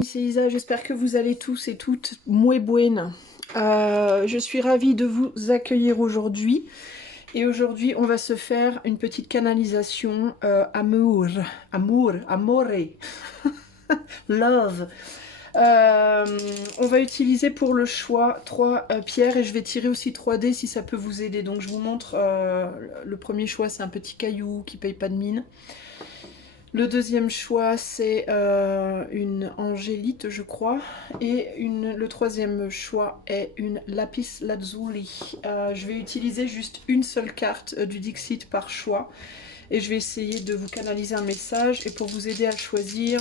amis, c'est Isa, j'espère que vous allez tous et toutes muy bien. Je suis ravie de vous accueillir aujourd'hui. Et aujourd'hui, on va se faire une petite canalisation amore, love. On va utiliser pour le choix 3 pierres et je vais tirer aussi 3 dés si ça peut vous aider. Donc je vous montre, le premier choix c'est un petit caillou qui paye pas de mine. Le deuxième choix, c'est une angélite, je crois. Et le troisième choix est une lapis lazuli. Je vais utiliser juste une seule carte du Dixit par choix. Et je vais essayer de vous canaliser un message. Et pour vous aider à choisir,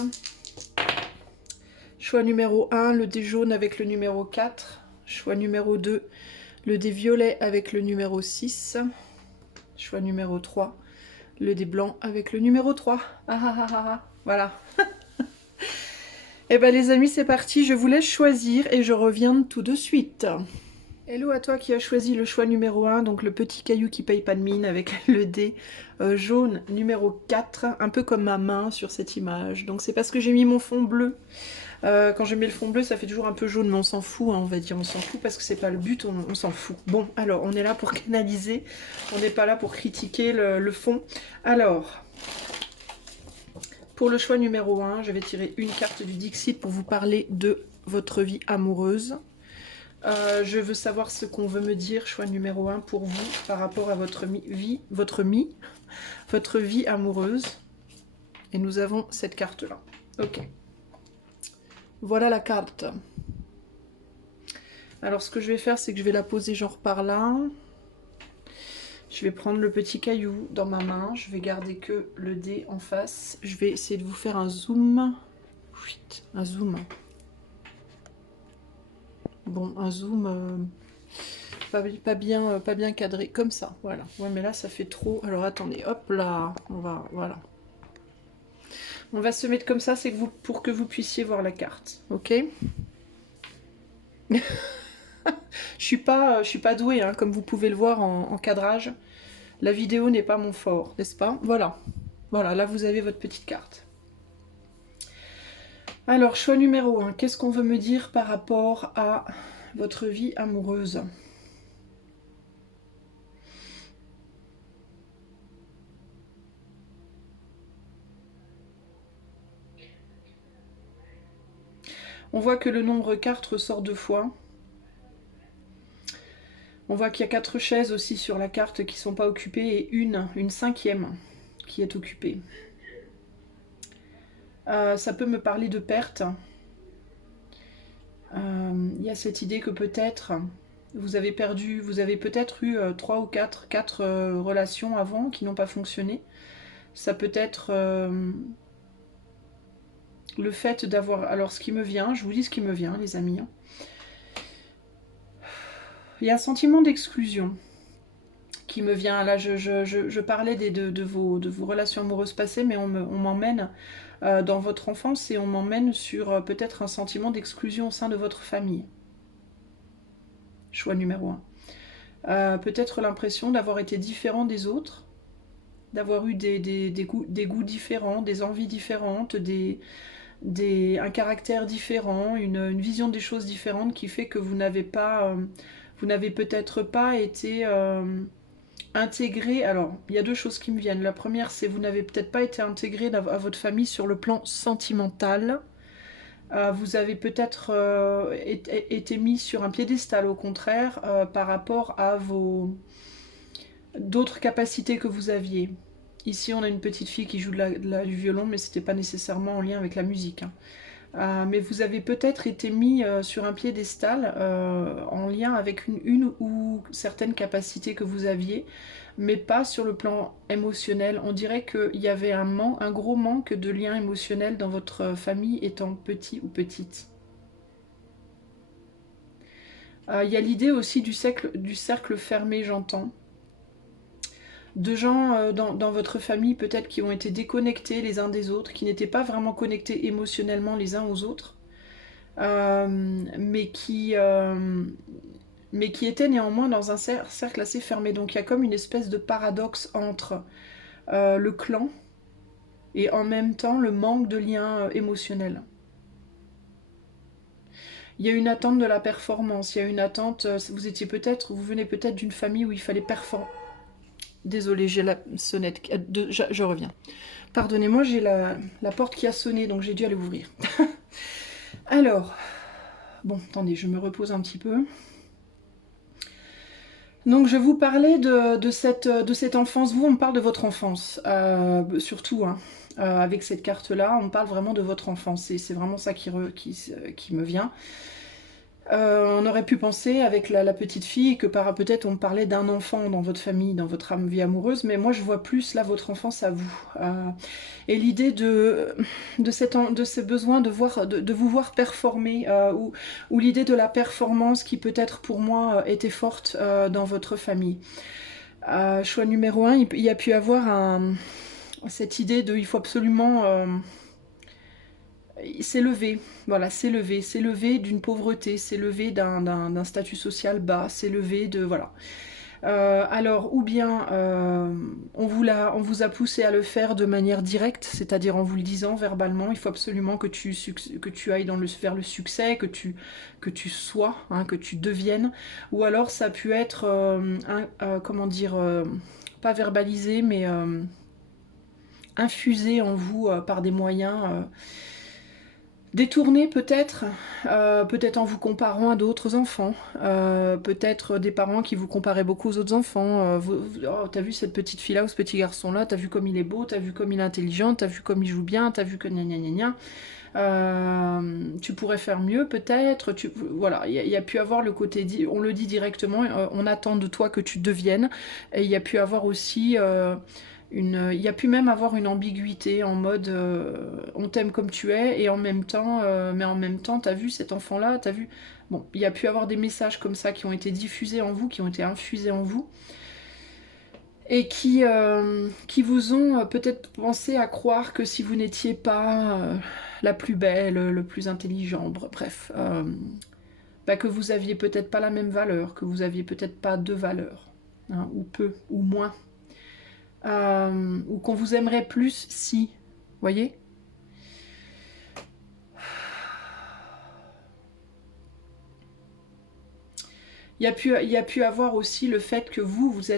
choix numéro 1, le dé jaune avec le numéro 4. Choix numéro 2, le dé violet avec le numéro 6. Choix numéro 3, le dé blanc avec le numéro 3. Ah ah ah ah ah. Voilà. Et bien les amis, c'est parti, je vous laisse choisir et je reviens tout de suite. Hello à toi qui as choisi le choix numéro 1, donc le petit caillou qui paye pas de mine avec le dé jaune numéro 4, un peu comme ma main sur cette image. Donc c'est parce que j'ai mis mon fond bleu. Quand je mets le fond bleu, ça fait toujours un peu jaune, mais on s'en fout, hein, on va dire, on s'en fout parce que c'est pas le but, on s'en fout. Bon, alors on est là pour canaliser, on n'est pas là pour critiquer le fond. Alors... pour le choix numéro 1, je vais tirer une carte du Dixit pour vous parler de votre vie amoureuse. Je veux savoir ce qu'on veut me dire, choix numéro 1 pour vous, par rapport à votre vie amoureuse. Et nous avons cette carte-là. Ok. Voilà la carte. Alors ce que je vais faire, c'est que je vais la poser genre par là. Je vais prendre le petit caillou dans ma main. Je vais garder que le dé en face. Je vais essayer de vous faire un zoom. Un zoom. Bon, un zoom pas bien cadré, comme ça, voilà. Ouais, mais là, ça fait trop. Alors, attendez, hop là, voilà. On va se mettre comme ça, c'est pour que vous puissiez voir la carte, ok. Je suis pas douée, hein, comme vous pouvez le voir en cadrage. La vidéo n'est pas mon fort, n'est-ce pas? Voilà. Voilà, là, vous avez votre petite carte. Alors, choix numéro 1, qu'est-ce qu'on veut me dire par rapport à votre vie amoureuse? On voit que le nombre 4 ressort 2 fois. On voit qu'il y a 4 chaises aussi sur la carte qui ne sont pas occupées et une cinquième qui est occupée. Ça peut me parler de perte. Il y a cette idée que peut-être vous avez peut-être eu 3 ou 4 relations avant qui n'ont pas fonctionné. Ça peut être le fait d'avoir... Alors ce qui me vient, je vous dis ce qui me vient les amis. Il y a un sentiment d'exclusion qui me vient. Là, je parlais de vos relations amoureuses passées, mais on m'emmène dans votre enfance et on m'emmène sur peut-être un sentiment d'exclusion au sein de votre famille. Choix numéro 1. Peut-être l'impression d'avoir été différent des autres, d'avoir eu des goûts différents, des envies différentes, un caractère différent, une vision des choses différentes qui fait que vous n'avez peut-être pas été... intégré, alors il y a 2 choses qui me viennent. La première, c'est vous n'avez peut-être pas été intégré à votre famille sur le plan sentimental. Vous avez peut-être été mis sur un piédestal au contraire par rapport à d'autres capacités que vous aviez. Ici, on a une petite fille qui joue du violon, mais c'était pas nécessairement en lien avec la musique. Mais vous avez peut-être été mis sur un piédestal en lien avec une ou certaines capacités que vous aviez, mais pas sur le plan émotionnel. On dirait qu'il y avait un gros manque de lien émotionnel dans votre famille étant petit ou petite. Il y a l'idée aussi du cercle fermé, j'entends. De gens dans votre famille peut-être qui ont été déconnectés les uns des autres, qui n'étaient pas vraiment connectés émotionnellement les uns aux autres, mais qui étaient néanmoins dans un cercle assez fermé. Donc il y a comme une espèce de paradoxe entre le clan et en même temps le manque de lien émotionnel. Il y a une attente de la performance, il y a une attente, vous venez peut-être d'une famille où il fallait performer. Désolée, j'ai la sonnette, je reviens. Pardonnez-moi, j'ai la porte qui a sonné, donc j'ai dû aller ouvrir. Alors, bon, attendez, je me repose un petit peu. Donc je vous parlais de cette enfance. Vous, on parle de votre enfance, surtout, hein. Avec cette carte-là, on parle vraiment de votre enfance. Et c'est vraiment ça qui me vient. On aurait pu penser avec la petite fille que peut-être on parlait d'un enfant dans votre famille, dans votre vie amoureuse, mais moi je vois plus là votre enfance à vous. Et l'idée de ce besoin de vous voir performer, ou l'idée de la performance qui peut-être pour moi était forte dans votre famille. Choix numéro 1, il y a pu avoir cette idée de il faut absolument s'élever, voilà, s'élever d'une pauvreté, s'élever d'un statut social bas, s'élever de, voilà. Alors, ou bien on vous a poussé à le faire de manière directe, c'est-à-dire en vous le disant verbalement, il faut absolument que tu ailles vers le succès, que tu sois, hein, que tu deviennes, ou alors ça a pu être, comment dire, pas verbalisé, mais infusé en vous par des moyens détournés peut-être, peut-être en vous comparant à d'autres enfants, peut-être des parents qui vous comparaient beaucoup aux autres enfants. Oh, t'as vu cette petite fille-là ou ce petit garçon-là, t'as vu comme il est beau, t'as vu comme il est intelligent, t'as vu comme il joue bien, t'as vu que gna gna gna gna. Tu pourrais faire mieux peut-être. Voilà, il y a pu avoir le côté, on le dit directement, on attend de toi que tu deviennes. Et il y a pu avoir aussi... il y a pu même avoir une ambiguïté en mode on t'aime comme tu es et en même temps mais en même temps t'as vu cet enfant là, t'as vu, bon, il y a pu avoir des messages comme ça qui ont été diffusés en vous, qui ont été infusés en vous et qui vous ont peut-être pensé à croire que si vous n'étiez pas la plus belle, le plus intelligent, bref, bah que vous aviez peut-être pas la même valeur, que vous aviez peut-être pas de valeur, hein, ou peu, ou moins. Ou qu'on vous aimerait plus si, voyez. Il y a pu avoir aussi le fait que vous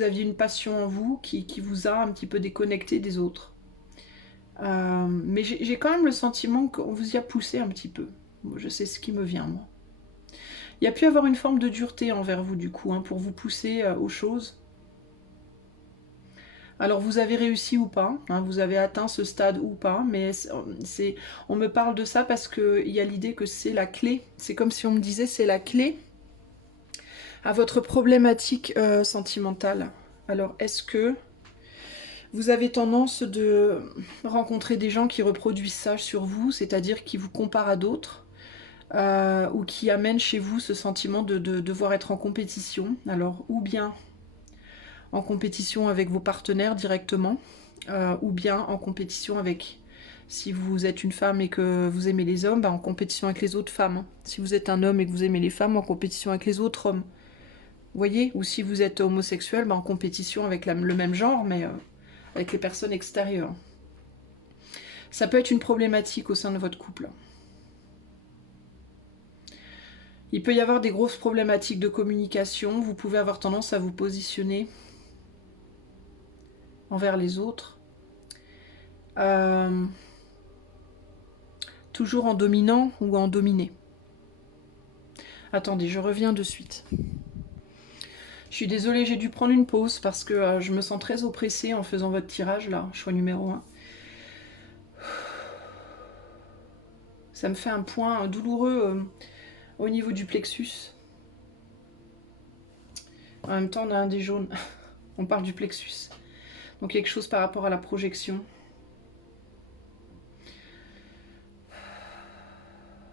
aviez une passion en vous qui vous a un petit peu déconnecté des autres. Mais j'ai quand même le sentiment qu'on vous y a poussé un petit peu. Je sais ce qui me vient, moi. Il y a pu avoir une forme de dureté envers vous, du coup, hein, pour vous pousser aux choses. Alors vous avez réussi ou pas, hein, vous avez atteint ce stade ou pas, mais on me parle de ça parce qu'il y a l'idée que c'est la clé. C'est comme si on me disait c'est la clé à votre problématique sentimentale. Alors est-ce que vous avez tendance de rencontrer des gens qui reproduisent ça sur vous, c'est-à-dire qui vous comparent à d'autres, ou qui amènent chez vous ce sentiment de devoir être en compétition. Alors ou bien en compétition avec vos partenaires directement, ou bien en compétition avec, si vous êtes une femme et que vous aimez les hommes, bah en compétition avec les autres femmes. Si vous êtes un homme et que vous aimez les femmes, en compétition avec les autres hommes. Vous voyez? Ou si vous êtes homosexuel, bah en compétition avec le même genre, mais avec les personnes extérieures. Ça peut être une problématique au sein de votre couple. Il peut y avoir des grosses problématiques de communication. Vous pouvez avoir tendance à vous positionner envers les autres. Toujours en dominant ou en dominé. Attendez, je reviens de suite. Je suis désolée, j'ai dû prendre une pause parce que je me sens très oppressée en faisant votre tirage là, choix numéro 1. Ça me fait un point douloureux au niveau du plexus. En même temps, on a un des jaunes. On parle du plexus. Donc quelque chose par rapport à la projection.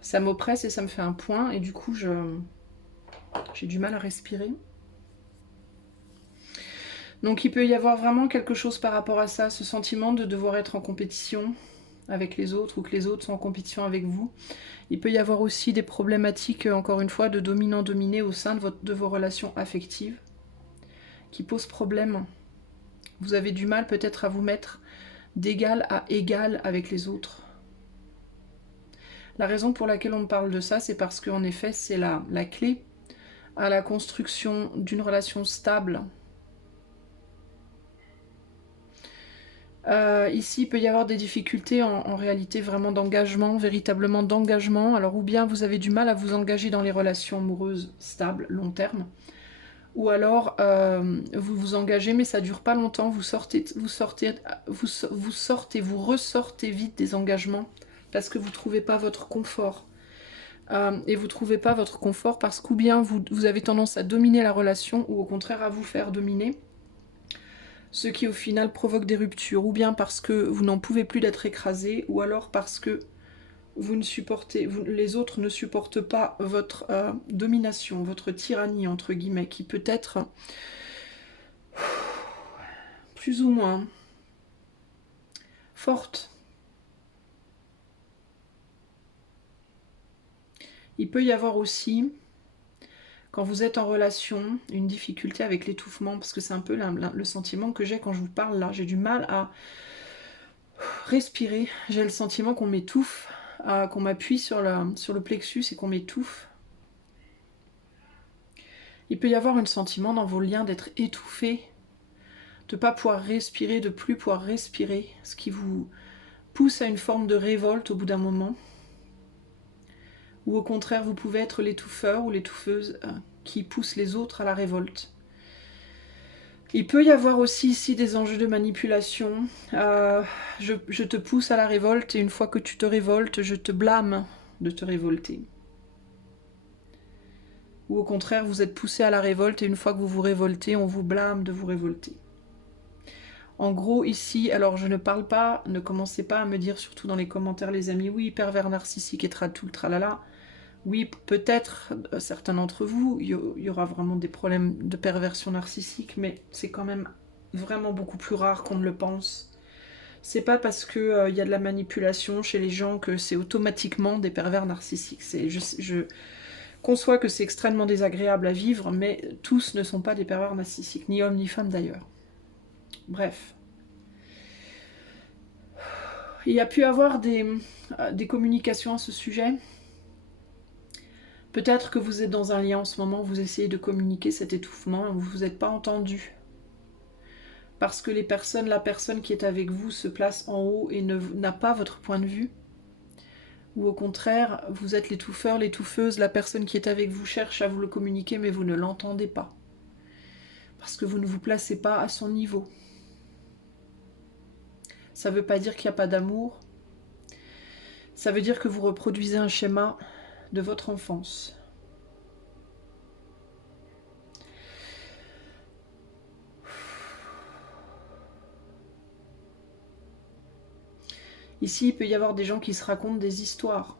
Ça m'oppresse et ça me fait un point et du coup j'ai du mal à respirer. Donc il peut y avoir vraiment quelque chose par rapport à ça, ce sentiment de devoir être en compétition avec les autres ou que les autres sont en compétition avec vous. Il peut y avoir aussi des problématiques, encore une fois, de dominant-dominé au sein de vos relations affectives qui posent problème. Vous avez du mal peut-être à vous mettre d'égal à égal avec les autres. La raison pour laquelle on me parle de ça, c'est parce qu'en effet, c'est la clé à la construction d'une relation stable. Ici, il peut y avoir des difficultés en réalité vraiment d'engagement, véritablement d'engagement. Alors, ou bien vous avez du mal à vous engager dans les relations amoureuses stables, long terme, ou alors vous vous engagez mais ça dure pas longtemps, vous ressortez vite des engagements parce que vous trouvez pas votre confort. Et vous trouvez pas votre confort parce qu'ou bien vous avez tendance à dominer la relation ou au contraire à vous faire dominer, ce qui au final provoque des ruptures, ou bien parce que vous n'en pouvez plus d'être écrasé, ou alors parce que vous ne supportez, les autres ne supportent pas votre domination, votre tyrannie entre guillemets, qui peut être plus ou moins forte. Il peut y avoir aussi, quand vous êtes en relation, une difficulté avec l'étouffement, parce que c'est un peu le sentiment que j'ai quand je vous parle là. J'ai du mal à respirer, j'ai le sentiment qu'on m'étouffe, qu'on m'appuie sur le plexus et qu'on m'étouffe. Il peut y avoir un sentiment dans vos liens d'être étouffé, de ne pas pouvoir respirer, de plus pouvoir respirer, ce qui vous pousse à une forme de révolte au bout d'un moment. Ou au contraire, vous pouvez être l'étouffeur ou l'étouffeuse qui pousse les autres à la révolte. Il peut y avoir aussi ici des enjeux de manipulation. Je te pousse à la révolte et une fois que tu te révoltes, je te blâme de te révolter. Ou au contraire, vous êtes poussé à la révolte et une fois que vous vous révoltez, on vous blâme de vous révolter. En gros, ici, alors je ne parle pas, ne commencez pas à me dire, surtout dans les commentaires, les amis, oui, pervers narcissique et tout le tralala. Oui, peut-être, certains d'entre vous, il y aura vraiment des problèmes de perversion narcissique, mais c'est quand même vraiment beaucoup plus rare qu'on ne le pense. C'est pas parce que y a de la manipulation chez les gens que c'est automatiquement des pervers narcissiques. Je conçois que c'est extrêmement désagréable à vivre, mais tous ne sont pas des pervers narcissiques, ni hommes ni femmes d'ailleurs. Bref. Il y a pu avoir des communications à ce sujet. Peut-être que vous êtes dans un lien en ce moment, vous essayez de communiquer cet étouffement, vous ne vous êtes pas entendu. Parce que la personne qui est avec vous se place en haut et n'a pas votre point de vue. Ou au contraire, vous êtes l'étouffeur, l'étouffeuse, la personne qui est avec vous cherche à vous le communiquer mais vous ne l'entendez pas. Parce que vous ne vous placez pas à son niveau. Ça ne veut pas dire qu'il n'y a pas d'amour. Ça veut dire que vous reproduisez un schéma de votre enfance. Ici, il peut y avoir des gens qui se racontent des histoires,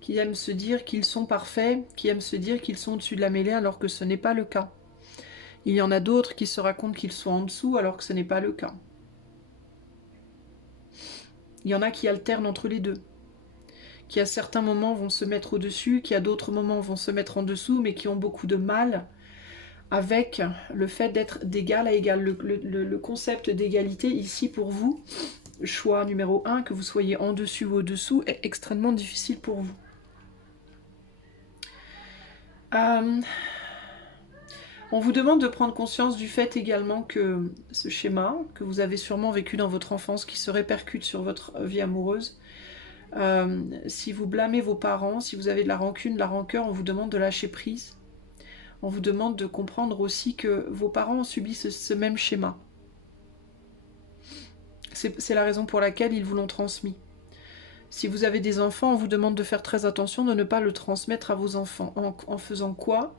qui aiment se dire qu'ils sont parfaits, qui aiment se dire qu'ils sont au-dessus de la mêlée alors que ce n'est pas le cas. Il y en a d'autres qui se racontent qu'ils sont en dessous alors que ce n'est pas le cas. Il y en a qui alternent entre les deux, qui à certains moments vont se mettre au-dessus, qui à d'autres moments vont se mettre en dessous, mais qui ont beaucoup de mal avec le fait d'être d'égal à égal. Le concept d'égalité ici pour vous, choix numéro 1, que vous soyez en dessus ou au-dessous, est extrêmement difficile pour vous. On vous demande de prendre conscience du fait également que ce schéma, que vous avez sûrement vécu dans votre enfance, qui se répercute sur votre vie amoureuse, si vous blâmez vos parents, si vous avez de la rancune, de la rancœur, on vous demande de lâcher prise. On vous demande de comprendre aussi que vos parents ont subi ce même schéma. C'est la raison pour laquelle ils vous l'ont transmis. Si vous avez des enfants, on vous demande de faire très attention de ne pas le transmettre à vos enfants. En faisant quoi?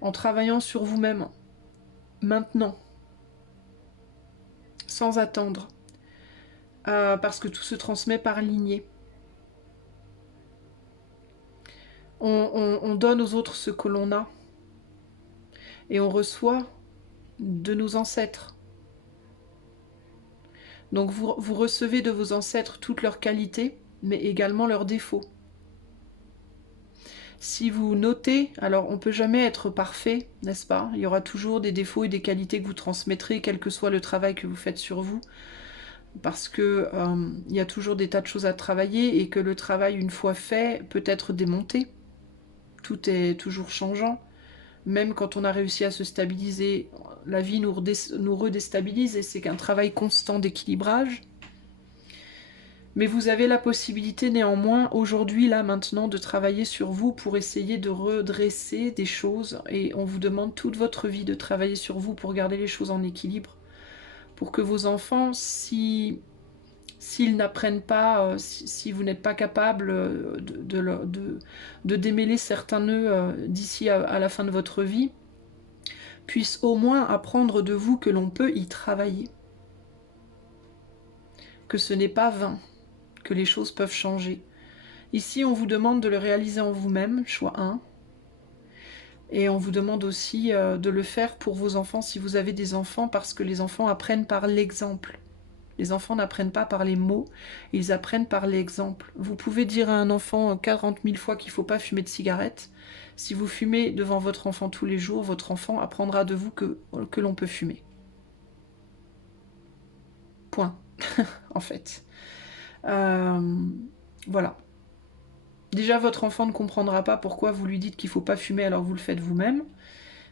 En travaillant sur vous-même. Maintenant. Sans attendre. Parce que tout se transmet par lignée. On donne aux autres ce que l'on a. Et on reçoit de nos ancêtres. Donc vous recevez de vos ancêtres toutes leurs qualités, mais également leurs défauts. Si vous notez, alors on ne peut jamais être parfait, n'est-ce pas? Il y aura toujours des défauts et des qualités que vous transmettrez, quel que soit le travail que vous faites sur vous. parce que il y a toujours des tas de choses à travailler et que le travail, une fois fait, peut être démonté. Tout est toujours changeant. Même quand on a réussi à se stabiliser, la vie nous redéstabilise et c'est qu'un travail constant d'équilibrage. Mais vous avez la possibilité néanmoins, aujourd'hui, là, maintenant, de travailler sur vous pour essayer de redresser des choses. Et on vous demande toute votre vie de travailler sur vous pour garder les choses en équilibre. Pour que vos enfants, s'ils n'apprennent pas, si vous n'êtes pas capable de démêler certains nœuds d'ici à la fin de votre vie, puissent au moins apprendre de vous que l'on peut y travailler. Que ce n'est pas vain, que les choses peuvent changer. Ici, on vous demande de le réaliser en vous-même, choix 1. Et on vous demande aussi de le faire pour vos enfants si vous avez des enfants, parce que les enfants apprennent par l'exemple. Les enfants n'apprennent pas par les mots, ils apprennent par l'exemple. Vous pouvez dire à un enfant 40 000 fois qu'il ne faut pas fumer de cigarette. Si vous fumez devant votre enfant tous les jours, votre enfant apprendra de vous que l'on peut fumer. Point, en fait. Voilà. Déjà, votre enfant ne comprendra pas pourquoi vous lui dites qu'il ne faut pas fumer alors que vous le faites vous-même.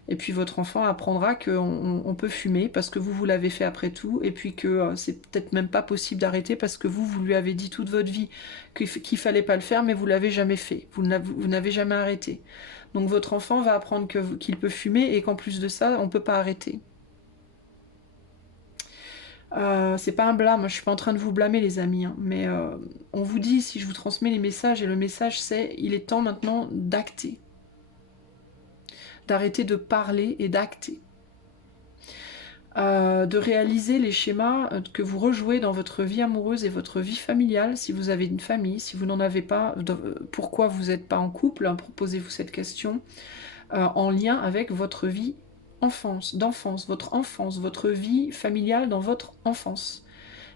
Et puis votre enfant apprendra qu'on peut fumer parce que vous l'avez fait après tout. Et puis que c'est peut-être même pas possible d'arrêter parce que vous lui avez dit toute votre vie qu'il fallait pas le faire, mais vous l'avez jamais fait. Vous n'avez jamais arrêté. Donc votre enfant va apprendre qu'il peut fumer et qu'en plus de ça, on ne peut pas arrêter. C'est pas un blâme, je suis pas en train de vous blâmer les amis, hein, mais on vous dit, si je vous transmets les messages, et le message c'est, il est temps maintenant d'acter. D'arrêter de parler et d'acter. De réaliser les schémas que vous rejouez dans votre vie amoureuse et votre vie familiale, si vous avez une famille, si vous n'en avez pas, pourquoi vous n'êtes pas en couple, hein, posez-vous cette question, en lien avec votre vie d'enfance, votre vie familiale dans votre enfance.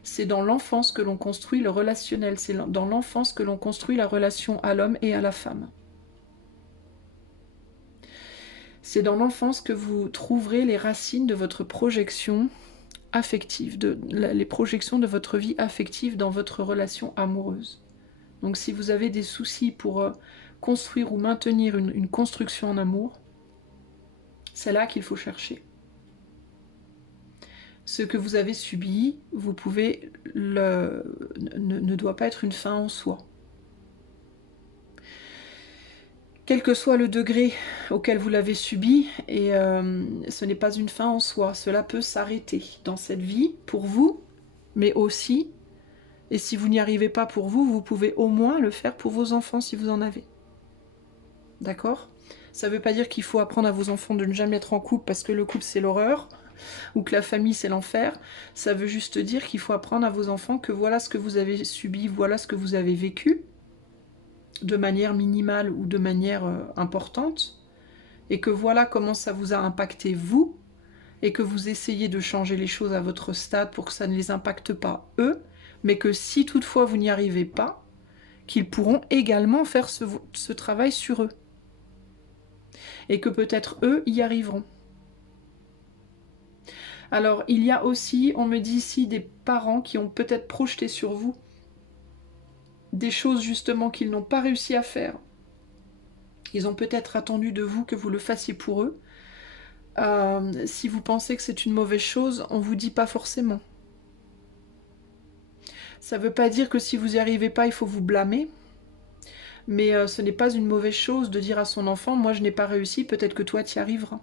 C'est dans l'enfance que l'on construit le relationnel, c'est dans l'enfance que l'on construit la relation à l'homme et à la femme. C'est dans l'enfance que vous trouverez les racines de votre projection affective, les projections de votre vie affective dans votre relation amoureuse. Donc si vous avez des soucis pour construire ou maintenir une construction en amour, c'est là qu'il faut chercher. Ce que vous avez subi, vous pouvez ne doit pas être une fin en soi. Quel que soit le degré auquel vous l'avez subi, et ce n'est pas une fin en soi, cela peut s'arrêter dans cette vie pour vous, mais aussi, et si vous n'y arrivez pas pour vous, vous pouvez au moins le faire pour vos enfants si vous en avez. D'accord ? Ça ne veut pas dire qu'il faut apprendre à vos enfants de ne jamais être en couple parce que le couple c'est l'horreur, ou que la famille c'est l'enfer. Ça veut juste dire qu'il faut apprendre à vos enfants que voilà ce que vous avez subi, voilà ce que vous avez vécu, de manière minimale ou de manière importante, et que voilà comment ça vous a impacté vous, et que vous essayez de changer les choses à votre stade pour que ça ne les impacte pas eux, mais que si toutefois vous n'y arrivez pas, qu'ils pourront également faire ce travail sur eux. Et que peut-être eux y arriveront. Alors, il y a aussi, on me dit ici, des parents qui ont peut-être projeté sur vous des choses justement qu'ils n'ont pas réussi à faire. Ils ont peut-être attendu de vous que vous le fassiez pour eux. Si vous pensez que c'est une mauvaise chose, on vous dit pas forcément. Ça veut pas dire que si vous n'y arrivez pas, il faut vous blâmer. Mais ce n'est pas une mauvaise chose de dire à son enfant, moi je n'ai pas réussi, peut-être que toi tu y arriveras.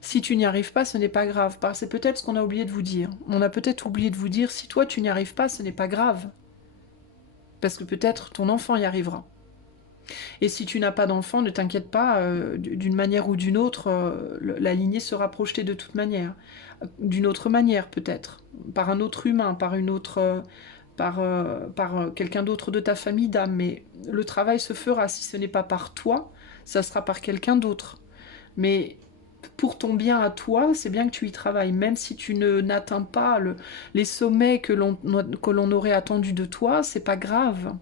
Si tu n'y arrives pas, ce n'est pas grave. C'est peut-être ce qu'on a oublié de vous dire. On a peut-être oublié de vous dire, si toi tu n'y arrives pas, ce n'est pas grave. Parce que peut-être ton enfant y arrivera. Et si tu n'as pas d'enfant, ne t'inquiète pas, d'une manière ou d'une autre, la lignée sera projetée de toute manière. D'une autre manière peut-être. Par un autre humain, par une autre... par quelqu'un d'autre de ta famille d'âme. Mais le travail se fera. Si ce n'est pas par toi, ça sera par quelqu'un d'autre. Mais... pour ton bien à toi, c'est bien que tu y travailles, même si tu n'atteins pas les sommets que l'on aurait attendus de toi, c'est pas grave.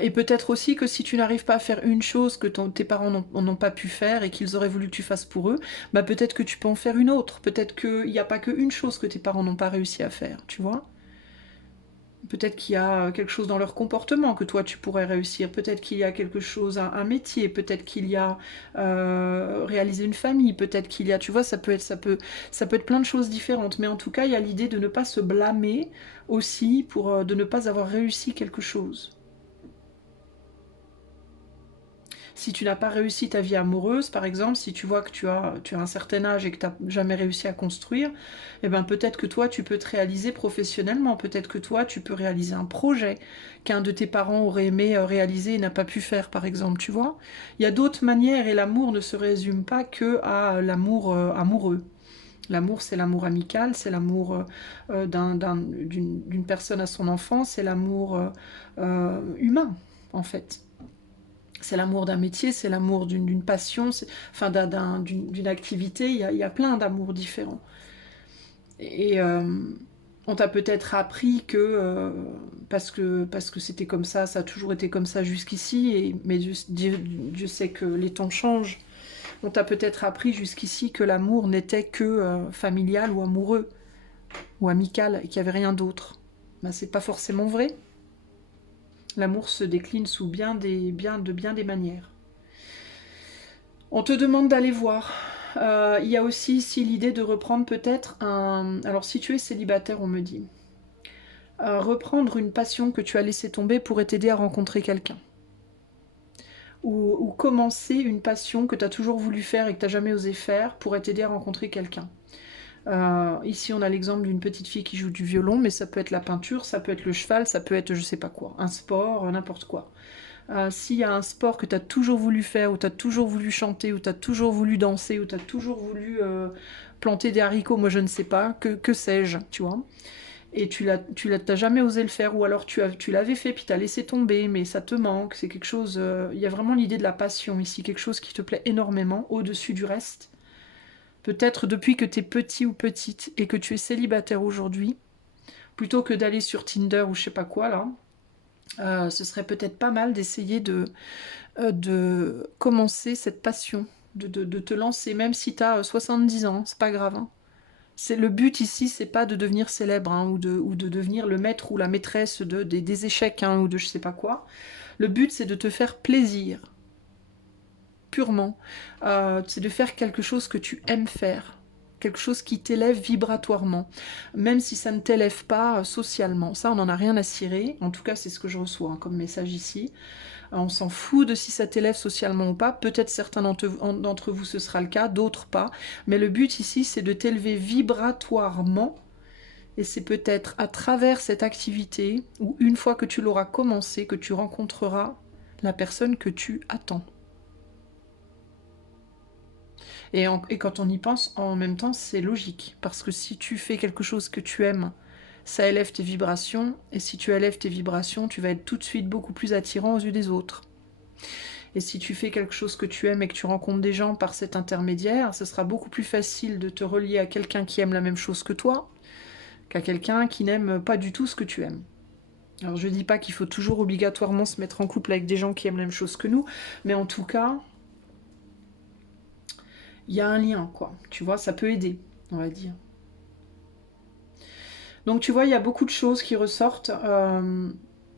Et peut-être aussi que si tu n'arrives pas à faire une chose que tes parents n'ont pas pu faire et qu'ils auraient voulu que tu fasses pour eux, bah peut-être que tu peux en faire une autre. Peut-être qu'il n'y a pas qu'une chose que tes parents n'ont pas réussi à faire, tu vois. Peut-être qu'il y a quelque chose dans leur comportement que toi tu pourrais réussir. Peut-être qu'il y a quelque chose, un métier. Peut-être qu'il y a réaliser une famille. Peut-être qu'il y a, tu vois, ça peut être plein de choses différentes. Mais en tout cas, il y a l'idée de ne pas se blâmer aussi pour de ne pas avoir réussi quelque chose. Si tu n'as pas réussi ta vie amoureuse, par exemple, si tu vois que tu as un certain âge et que tu n'as jamais réussi à construire, eh ben peut-être que toi, tu peux te réaliser professionnellement. Peut-être que toi, tu peux réaliser un projet qu'un de tes parents aurait aimé réaliser et n'a pas pu faire, par exemple, tu vois. Il y a d'autres manières et l'amour ne se résume pas que à l'amour amoureux. L'amour, c'est l'amour amical, c'est l'amour d'une personne à son enfant, c'est l'amour humain, en fait. C'est l'amour d'un métier, c'est l'amour d'une passion, enfin d'une activité, il y a plein d'amours différents. Et on t'a peut-être appris que, parce que c'était comme ça a toujours été comme ça jusqu'ici, mais Dieu sait que les temps changent. On t'a peut-être appris jusqu'ici que l'amour n'était que familial ou amoureux, ou amical, et qu'il n'y avait rien d'autre. Ben, c'est pas forcément vrai. L'amour se décline sous de bien des manières. On te demande d'aller voir. Il y a aussi ici l'idée de reprendre peut-être un... Alors si tu es célibataire, on me dit. Reprendre une passion que tu as laissée tomber pourrait t'aider à rencontrer quelqu'un. Ou commencer une passion que tu as toujours voulu faire et que tu n'as jamais osé faire pourrait t'aider à rencontrer quelqu'un. Ici, on a l'exemple d'une petite fille qui joue du violon, mais ça peut être la peinture, ça peut être le cheval, ça peut être je sais pas quoi, un sport, n'importe quoi. S'il y a un sport que tu as toujours voulu faire, ou tu as toujours voulu chanter, ou tu as toujours voulu danser, ou tu as toujours voulu planter des haricots, moi je ne sais pas, que sais-je, tu vois. Et t'as jamais osé le faire, ou alors tu l'avais fait, puis tu as laissé tomber, mais ça te manque, c'est quelque chose... Il y a vraiment l'idée de la passion ici, quelque chose qui te plaît énormément, au-dessus du reste. Peut-être depuis que tu es petit ou petite, et que tu es célibataire aujourd'hui, plutôt que d'aller sur Tinder ou je sais pas quoi, là, ce serait peut-être pas mal d'essayer de commencer cette passion, de te lancer, même si tu as 70 ans, c'est pas grave. Hein. Le but ici, c'est pas de devenir célèbre hein, ou de devenir le maître ou la maîtresse des échecs hein, ou de je sais pas quoi. Le but, c'est de te faire plaisir, purement. C'est de faire quelque chose que tu aimes faire. Quelque chose qui t'élève vibratoirement, même si ça ne t'élève pas socialement. Ça, on n'en a rien à cirer. En tout cas, c'est ce que je reçois hein, comme message ici. On s'en fout de si ça t'élève socialement ou pas. Peut-être certains d'entre vous, ce sera le cas, d'autres pas. Mais le but ici, c'est de t'élever vibratoirement. Et c'est peut-être à travers cette activité, ou une fois que tu l'auras commencé, que tu rencontreras la personne que tu attends. Et quand on y pense, en même temps, c'est logique. Parce que si tu fais quelque chose que tu aimes, ça élève tes vibrations. Et si tu élèves tes vibrations, tu vas être tout de suite beaucoup plus attirant aux yeux des autres. Et si tu fais quelque chose que tu aimes et que tu rencontres des gens par cet intermédiaire, ce sera beaucoup plus facile de te relier à quelqu'un qui aime la même chose que toi qu'à quelqu'un qui n'aime pas du tout ce que tu aimes. Alors je dis pas qu'il faut toujours obligatoirement se mettre en couple avec des gens qui aiment la même chose que nous, mais en tout cas, il y a un lien, quoi. Tu vois, ça peut aider, on va dire. Donc tu vois, il y a beaucoup de choses qui ressortent.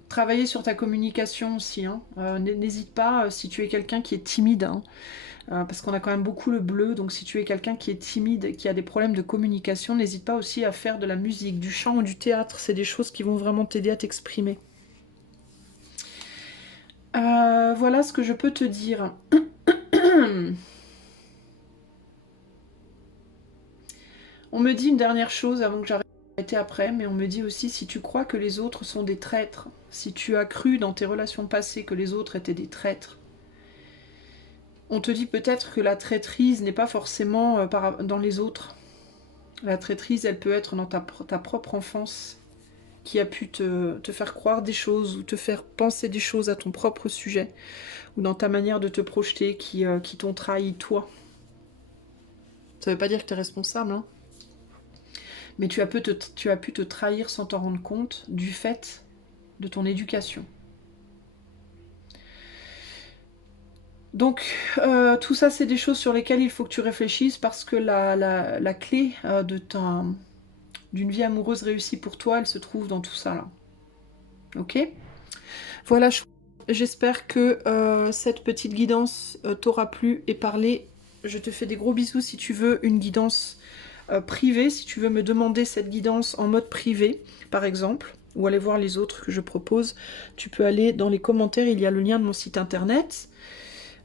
Travailler sur ta communication aussi. Hein. N'hésite pas, si tu es quelqu'un qui est timide, hein, parce qu'on a quand même beaucoup le bleu, donc si tu es quelqu'un qui est timide, qui a des problèmes de communication, n'hésite pas aussi à faire de la musique, du chant ou du théâtre. C'est des choses qui vont vraiment t'aider à t'exprimer. Voilà ce que je peux te dire. On me dit une dernière chose avant que j'arrête après, mais on me dit aussi si tu crois que les autres sont des traîtres, si tu as cru dans tes relations passées que les autres étaient des traîtres, on te dit peut-être que la traîtrise n'est pas forcément dans les autres. La traîtrise, elle peut être dans ta propre enfance, qui a pu te faire croire des choses ou te faire penser des choses à ton propre sujet, ou dans ta manière de te projeter qui t'ont trahi toi. Ça veut pas dire que tu es responsable, hein. Mais tu as pu te trahir sans t'en rendre compte du fait de ton éducation. Donc, tout ça, c'est des choses sur lesquelles il faut que tu réfléchisses parce que la clé d'une vie amoureuse réussie pour toi, elle se trouve dans tout ça, là. Ok? Voilà, j'espère que cette petite guidance t'aura plu et parlé. Je te fais des gros bisous. Si tu veux une guidance privée, si tu veux me demander cette guidance en mode privé, par exemple, ou aller voir les autres que je propose, tu peux aller dans les commentaires, il y a le lien de mon site internet.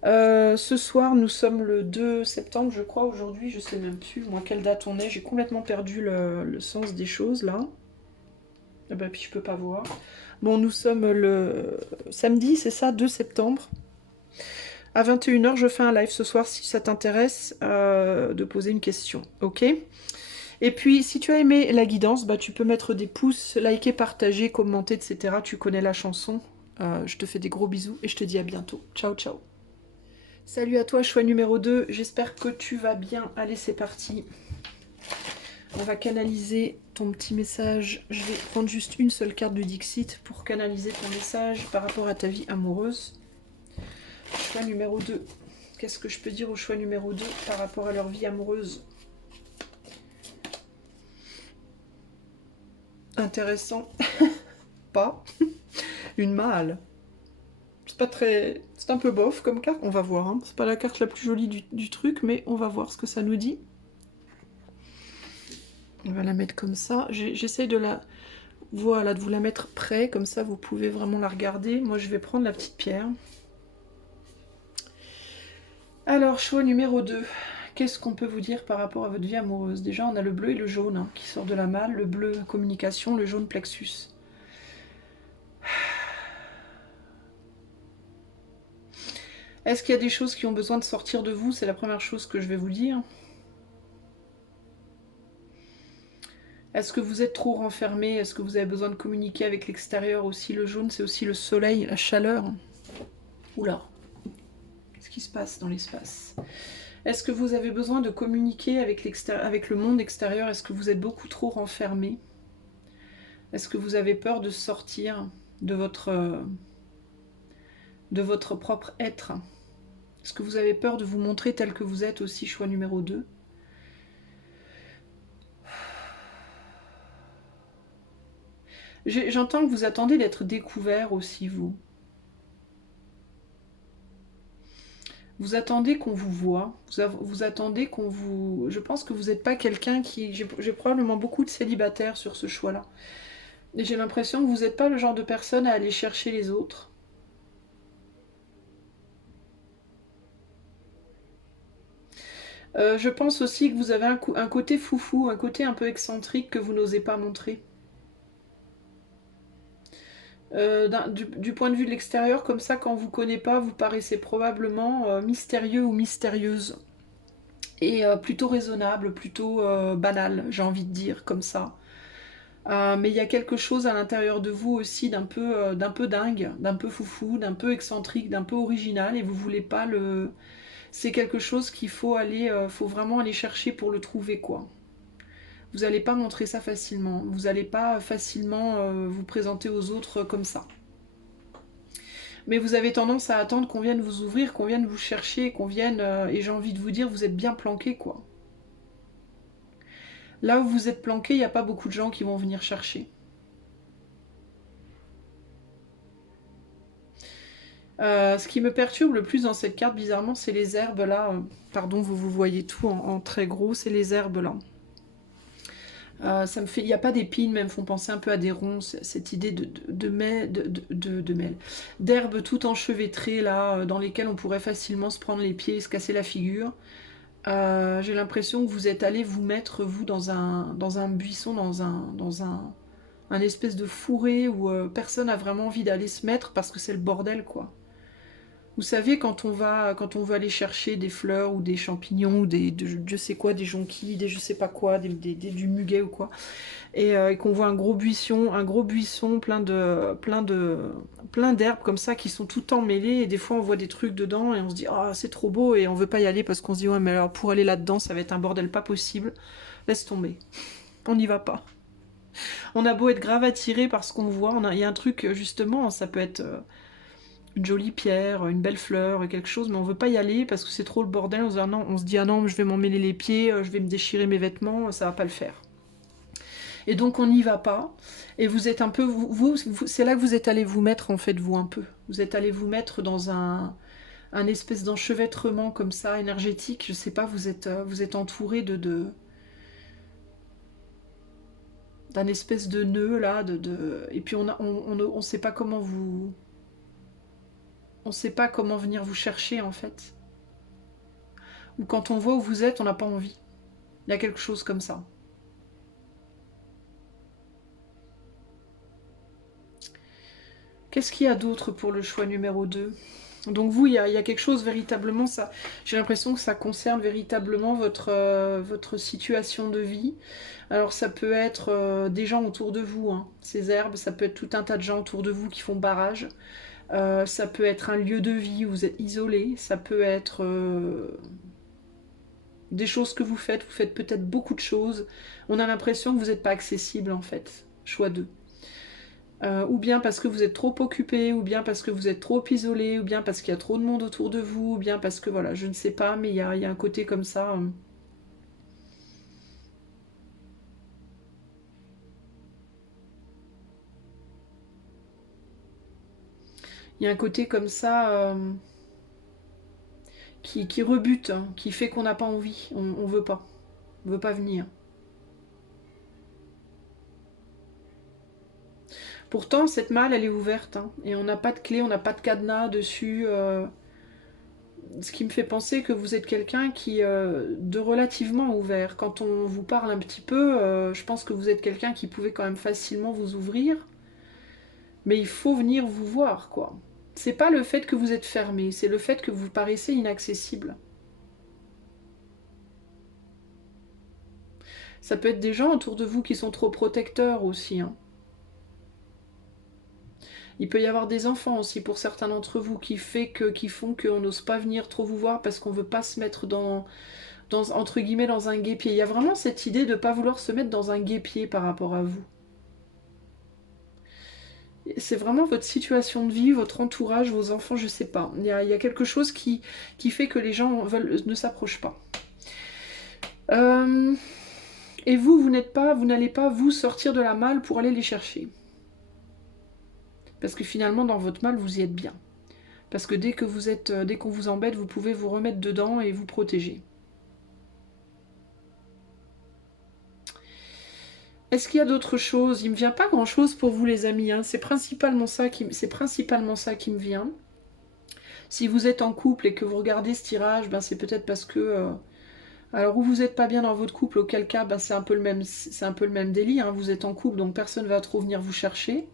Ce soir, nous sommes le 2 septembre, je crois, aujourd'hui, je sais même plus, moi, quelle date on est, j'ai complètement perdu le sens des choses, là. Ah bah, puis je peux pas voir. Bon, nous sommes le samedi, c'est ça, 2 septembre. À 21 h, je fais un live ce soir si ça t'intéresse de poser une question, ok? Et puis, si tu as aimé la guidance, bah, tu peux mettre des pouces, liker, partager, commenter, etc. Tu connais la chanson. Je te fais des gros bisous et je te dis à bientôt. Ciao, ciao. Salut à toi, choix numéro 2. J'espère que tu vas bien. Allez, c'est parti. On va canaliser ton petit message. Je vais prendre juste une seule carte du Dixit pour canaliser ton message par rapport à ta vie amoureuse. Choix numéro 2. Qu'est-ce que je peux dire au choix numéro 2 par rapport à leur vie amoureuse? Intéressant. Pas. Une mâle. C'est pas très... C'est un peu bof comme carte. On va voir. Hein. C'est pas la carte la plus jolie du truc, mais on va voir ce que ça nous dit. On va la mettre comme ça. J'essaye de la... Voilà, de vous la mettre près. Comme ça, vous pouvez vraiment la regarder. Moi, je vais prendre la petite pierre. Alors, choix numéro 2. Qu'est-ce qu'on peut vous dire par rapport à votre vie amoureuse? Déjà, on a le bleu et le jaune hein, qui sortent de la malle. Le bleu, communication. Le jaune, plexus. Est-ce qu'il y a des choses qui ont besoin de sortir de vous? C'est la première chose que je vais vous dire. Est-ce que vous êtes trop renfermé? Est-ce que vous avez besoin de communiquer avec l'extérieur aussi? Le jaune, c'est aussi le soleil, la chaleur. Oula, qu'est-ce qui se passe dans l'espace? Est-ce que vous avez besoin de communiquer avec le monde extérieur? Est-ce que vous êtes beaucoup trop renfermé? Est-ce que vous avez peur de sortir de votre propre être? Est-ce que vous avez peur de vous montrer tel que vous êtes aussi? Choix numéro 2. J'entends que vous attendez d'être découvert aussi, vous. Vous attendez qu'on vous voit, vous attendez qu'on vous... Je pense que vous n'êtes pas quelqu'un qui... J'ai probablement beaucoup de célibataires sur ce choix-là. Et j'ai l'impression que vous n'êtes pas le genre de personne à aller chercher les autres. Je pense aussi que vous avez un côté foufou, un côté un peu excentrique que vous n'osez pas montrer. Du point de vue de l'extérieur, comme ça, quand on vous connaît pas, vous paraissez probablement mystérieux ou mystérieuse. Et plutôt raisonnable, plutôt banal, j'ai envie de dire, comme ça. Mais il y a quelque chose à l'intérieur de vous aussi d'un peu dingue, d'un peu foufou, d'un peu excentrique, d'un peu original, et vous voulez pas le... C'est quelque chose qu'il faut faut vraiment aller chercher pour le trouver, quoi. Vous n'allez pas montrer ça facilement, vous n'allez pas facilement vous présenter aux autres comme ça. Mais vous avez tendance à attendre qu'on vienne vous ouvrir, qu'on vienne vous chercher, qu'on vienne... et j'ai envie de vous dire, vous êtes bien planqué, quoi. Là où vous êtes planqué, il n'y a pas beaucoup de gens qui vont venir chercher. Ce qui me perturbe le plus dans cette carte, bizarrement, c'est les herbes là. Pardon, vous voyez tout en très gros, c'est les herbes là. Ça me fait, il n'y a pas d'épines, mais elles me font penser un peu à des ronces. Cette idée d'herbes tout enchevêtrées là, dans lesquelles on pourrait facilement se prendre les pieds et se casser la figure. J'ai l'impression que vous êtes allé vous mettre vous dans un buisson, dans un espèce de fourré où personne n'a vraiment envie d'aller se mettre parce que c'est le bordel quoi. Vous savez, quand on veut aller chercher des fleurs ou des champignons ou je sais quoi, des jonquilles, des je sais pas quoi, du muguet ou quoi, et qu'on voit un gros buisson plein d'herbes comme ça qui sont tout emmêlées, et des fois on voit des trucs dedans et on se dit ah c'est trop beau et on veut pas y aller parce qu'on se dit ouais mais alors pour aller là-dedans ça va être un bordel pas possible. Laisse tomber, on n'y va pas. On a beau être grave attiré par ce qu'on voit, il y a un truc justement, ça peut être une jolie pierre, une belle fleur, quelque chose, mais on veut pas y aller parce que c'est trop le bordel. On se dit ah non, je vais m'en mêler les pieds, je vais me déchirer mes vêtements, ça va pas le faire. Et donc on n'y va pas. Et vous êtes un peu, c'est là que vous êtes allé vous mettre en fait, vous un peu. Vous êtes allé vous mettre dans un espèce d'enchevêtrement comme ça, énergétique. Je sais pas, vous êtes entouré d'un espèce de nœud là, et puis on sait pas comment vous, on sait pas comment venir vous chercher en fait. Ou quand on voit où vous êtes, on n'a pas envie. Il y a quelque chose comme ça. Qu'est-ce qu'il y a d'autre pour le choix numéro 2? Donc vous, il y a quelque chose véritablement, ça. J'ai l'impression que ça concerne véritablement votre situation de vie. Alors ça peut être des gens autour de vous, hein. Ces herbes, ça peut être tout un tas de gens autour de vous qui font barrage. Ça peut être un lieu de vie où vous êtes isolé. Ça peut être des choses que vous faites peut-être beaucoup de choses. On a l'impression que vous n'êtes pas accessible en fait. Choix 2. Ou bien parce que vous êtes trop occupé, ou bien parce que vous êtes trop isolé, ou bien parce qu'il y a trop de monde autour de vous, ou bien parce que voilà, je ne sais pas, mais il y a un côté comme ça. Il y a un côté comme ça qui rebute, hein, qui fait qu'on n'a pas envie, on veut pas. On veut pas venir. Pourtant, cette malle, elle est ouverte, hein, et on n'a pas de clé, on n'a pas de cadenas dessus. Ce qui me fait penser que vous êtes quelqu'un qui de relativement ouvert. Quand on vous parle un petit peu, je pense que vous êtes quelqu'un qui pouvait quand même facilement vous ouvrir, mais il faut venir vous voir, quoi. C'est pas le fait que vous êtes fermé, c'est le fait que vous paraissez inaccessible. Ça peut être des gens autour de vous qui sont trop protecteurs aussi, hein. Il peut y avoir des enfants aussi pour certains d'entre vous qui font qu'on n'ose pas venir trop vous voir parce qu'on veut pas se mettre entre guillemets dans un guêpier. Il y a vraiment cette idée de ne pas vouloir se mettre dans un guêpier par rapport à vous. C'est vraiment votre situation de vie, votre entourage, vos enfants, je sais pas. Il y a quelque chose qui fait que les gens ne s'approchent pas. Euh, et vous n'allez pas vous sortir de la malle pour aller les chercher. Parce que finalement, dans votre malle, vous y êtes bien. Parce que dès qu'on vous embête, vous pouvez vous remettre dedans et vous protéger. Est-ce qu'il y a d'autres choses? Il me vient pas grand-chose pour vous, les amis, hein. C'est principalement ça qui me vient. Si vous êtes en couple et que vous regardez ce tirage, ben c'est peut-être parce que alors ou vous n'êtes pas bien dans votre couple, auquel cas ben c'est un peu le même délire, hein. Vous êtes en couple, donc personne ne va trop venir vous chercher.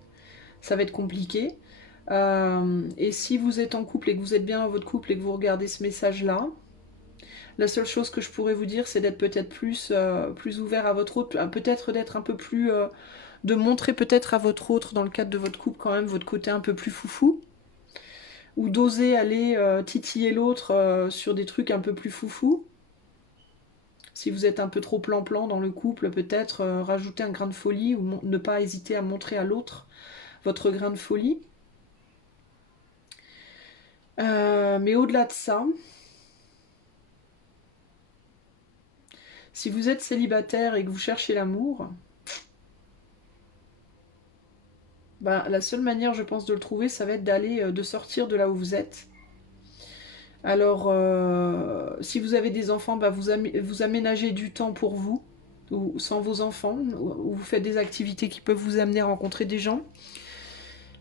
Ça va être compliqué. Et si vous êtes en couple et que vous êtes bien dans votre couple et que vous regardez ce message-là, la seule chose que je pourrais vous dire, c'est d'être peut-être plus ouvert à votre autre, peut-être d'être un peu plus de montrer peut-être à votre autre, dans le cadre de votre couple quand même, votre côté un peu plus foufou, ou d'oser aller titiller l'autre sur des trucs un peu plus foufou. Si vous êtes un peu trop plan-plan dans le couple, peut-être rajouter un grain de folie, ou ne pas hésiter à montrer à l'autre votre grain de folie. Mais au-delà de ça, si vous êtes célibataire et que vous cherchez l'amour, ben, la seule manière, je pense, de le trouver, ça va être de sortir de là où vous êtes. Alors, si vous avez des enfants, ben, vous aménagez du temps pour vous, ou sans vos enfants, ou vous faites des activités qui peuvent vous amener à rencontrer des gens.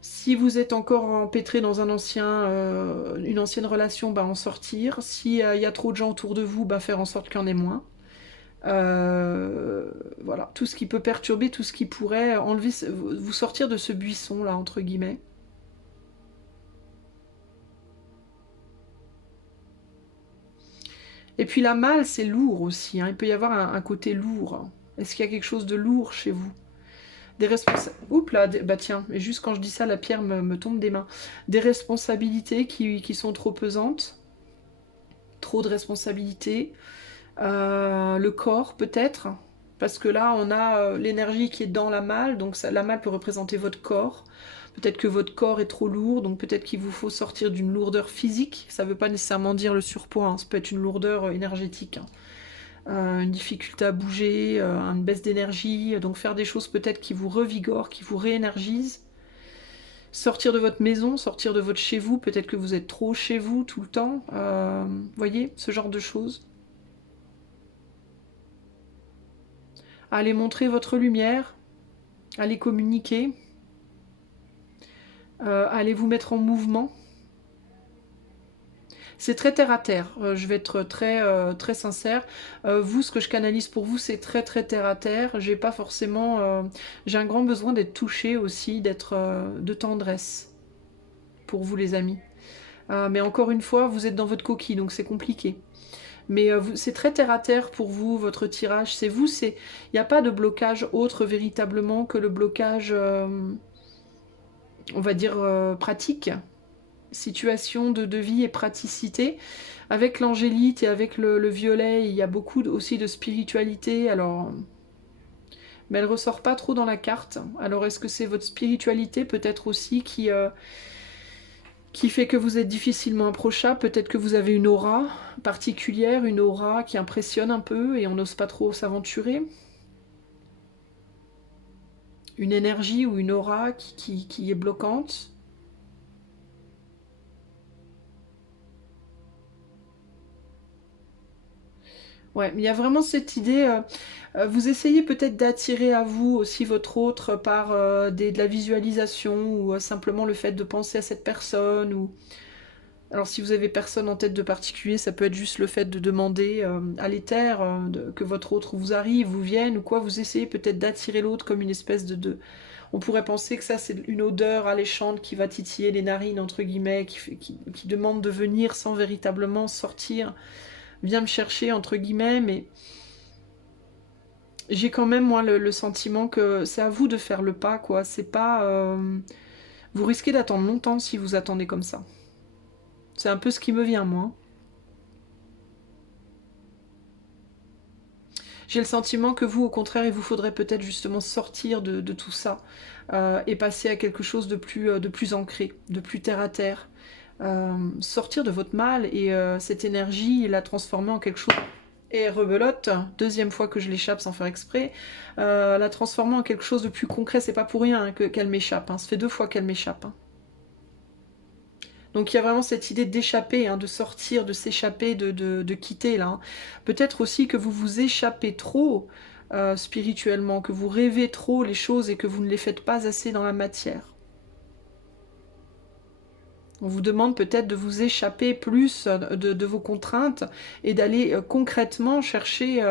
Si vous êtes encore empêtré dans une ancienne relation, ben, en sortir. S'il y a trop de gens autour de vous, ben, faire en sorte qu'il y en ait moins. Voilà, tout ce qui peut perturber, tout ce qui pourrait vous sortir de ce buisson là, entre guillemets. Et puis la malle, c'est lourd aussi, hein. Il peut y avoir un côté lourd. Est-ce qu'il y a quelque chose de lourd chez vous? Des responsabilités. Oups là, bah tiens, et juste quand je dis ça, la pierre me tombe des mains. Des responsabilités qui sont trop pesantes. Trop de responsabilités. Le corps peut-être. Parce que là, on a l'énergie qui est dans la malle, donc la malle peut représenter votre corps. Peut-être que votre corps est trop lourd, donc peut-être qu'il vous faut sortir d'une lourdeur physique. Ça ne veut pas nécessairement dire le surpoids, hein. Ça peut être une lourdeur énergétique, hein. Une difficulté à bouger, une baisse d'énergie. Donc faire des choses peut-être qui vous revigorent, qui vous réénergisent. Sortir de votre maison, sortir de votre chez vous. Peut-être que vous êtes trop chez vous tout le temps. Voyez, ce genre de choses. Allez montrer votre lumière. Allez communiquer. Allez vous mettre en mouvement. C'est très terre à terre, je vais être très sincère. Vous, ce que je canalise pour vous, c'est très terre à terre. J'ai pas forcément... j'ai un grand besoin d'être touchée aussi, d'être de tendresse pour vous les amis. Mais encore une fois, vous êtes dans votre coquille, donc c'est compliqué. Mais c'est très terre à terre pour vous, votre tirage. C'est vous, il n'y a pas de blocage autre véritablement que le blocage, on va dire, pratique. Situation de vie et praticité. Avec l'angélite et avec le violet, il y a beaucoup aussi de spiritualité. Alors, mais elle ressort pas trop dans la carte. Alors, est-ce que c'est votre spiritualité peut-être aussi qui fait que vous êtes difficilement approchable? Peut-être que vous avez une aura particulière, une aura qui impressionne un peu et on n'ose pas trop s'aventurer. Une énergie ou une aura qui est bloquante. Ouais, mais il y a vraiment cette idée, vous essayez peut-être d'attirer à vous aussi votre autre par de la visualisation ou simplement le fait de penser à cette personne. Ou... Alors si vous avez personne en tête de particulier, ça peut être juste le fait de demander à l'éther que votre autre vous arrive, vous vienne ou quoi. Vous essayez peut-être d'attirer l'autre comme une espèce On pourrait penser que ça c'est une odeur alléchante qui va titiller les narines, entre guillemets, qui demande de venir sans véritablement sortir. Viens me chercher, entre guillemets, mais... J'ai quand même, moi, le sentiment que c'est à vous de faire le pas, quoi. C'est pas... Vous risquez d'attendre longtemps si vous attendez comme ça. C'est un peu ce qui me vient, moi. J'ai le sentiment que vous, au contraire, il vous faudrait peut-être justement sortir de tout ça et passer à quelque chose de plus ancré, de plus terre à terre. Sortir de votre mal et cette énergie, la transformer en quelque chose... Et rebelote, deuxième fois que je l'échappe sans faire exprès, la transformer en quelque chose de plus concret, c'est pas pour rien hein, qu'elle m'échappe, hein. Ça fait 2 fois qu'elle m'échappe. Hein. Donc il y a vraiment cette idée d'échapper, hein, de sortir, de s'échapper, de quitter là. Hein. Peut-être aussi que vous vous échappez trop spirituellement, que vous rêvez trop les choses et que vous ne les faites pas assez dans la matière. On vous demande peut-être de vous échapper plus de vos contraintes et d'aller concrètement chercher...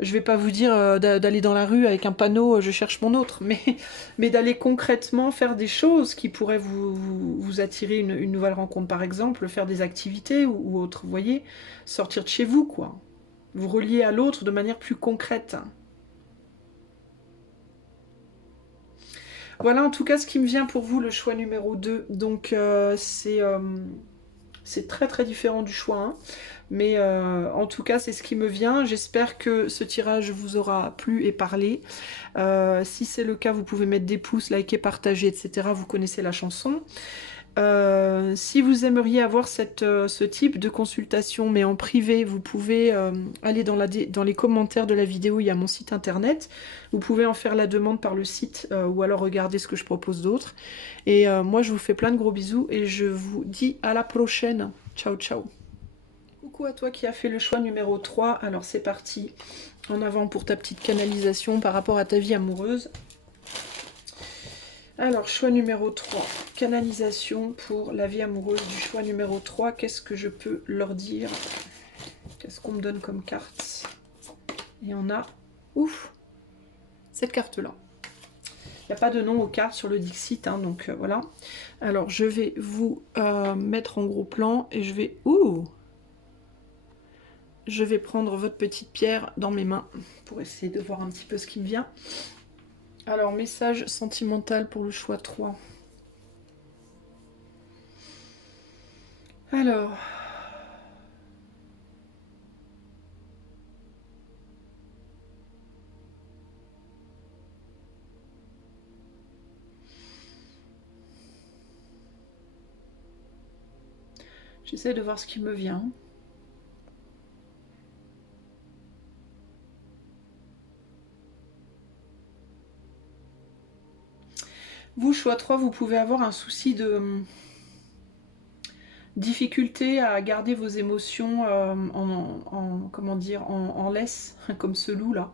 je vais pas vous dire d'aller dans la rue avec un panneau je cherche mon autre, mais d'aller concrètement faire des choses qui pourraient vous attirer une nouvelle rencontre, par exemple, faire des activités ou autre, vous voyez, sortir de chez vous, quoi. Vous relier à l'autre de manière plus concrète. Voilà en tout cas ce qui me vient pour vous, le choix numéro 2. Donc c'est très différent du choix 1. Mais en tout cas, c'est ce qui me vient. J'espère que ce tirage vous aura plu et parlé. Si c'est le cas, vous pouvez mettre des pouces, liker, partager, etc. Vous connaissez la chanson. Si vous aimeriez avoir ce type de consultation, mais en privé, vous pouvez aller dans les commentaires de la vidéo, il y a mon site internet. Vous pouvez en faire la demande par le site ou alors regarder ce que je propose d'autre. Et moi, je vous fais plein de gros bisous et je vous dis à la prochaine. Ciao, ciao. Coucou à toi qui as fait le choix numéro 3. Alors c'est parti. En avant pour ta petite canalisation par rapport à ta vie amoureuse. Alors, choix numéro 3, canalisation pour la vie amoureuse du choix numéro 3. Qu'est-ce que je peux leur dire? Qu'est-ce qu'on me donne comme carte? Et on a, ouf, cette carte-là. Il n'y a pas de nom aux cartes sur le Dixit, hein, donc voilà. Alors, je vais vous mettre en gros plan et je vais... Ouh! Je vais prendre votre petite pierre dans mes mains pour essayer de voir un petit peu ce qui me vient. Alors, message sentimental pour le choix 3. Alors... J'essaie de voir ce qui me vient. Vous, choix 3, vous pouvez avoir un souci de difficulté à garder vos émotions comment dire, en laisse, comme ce loup là.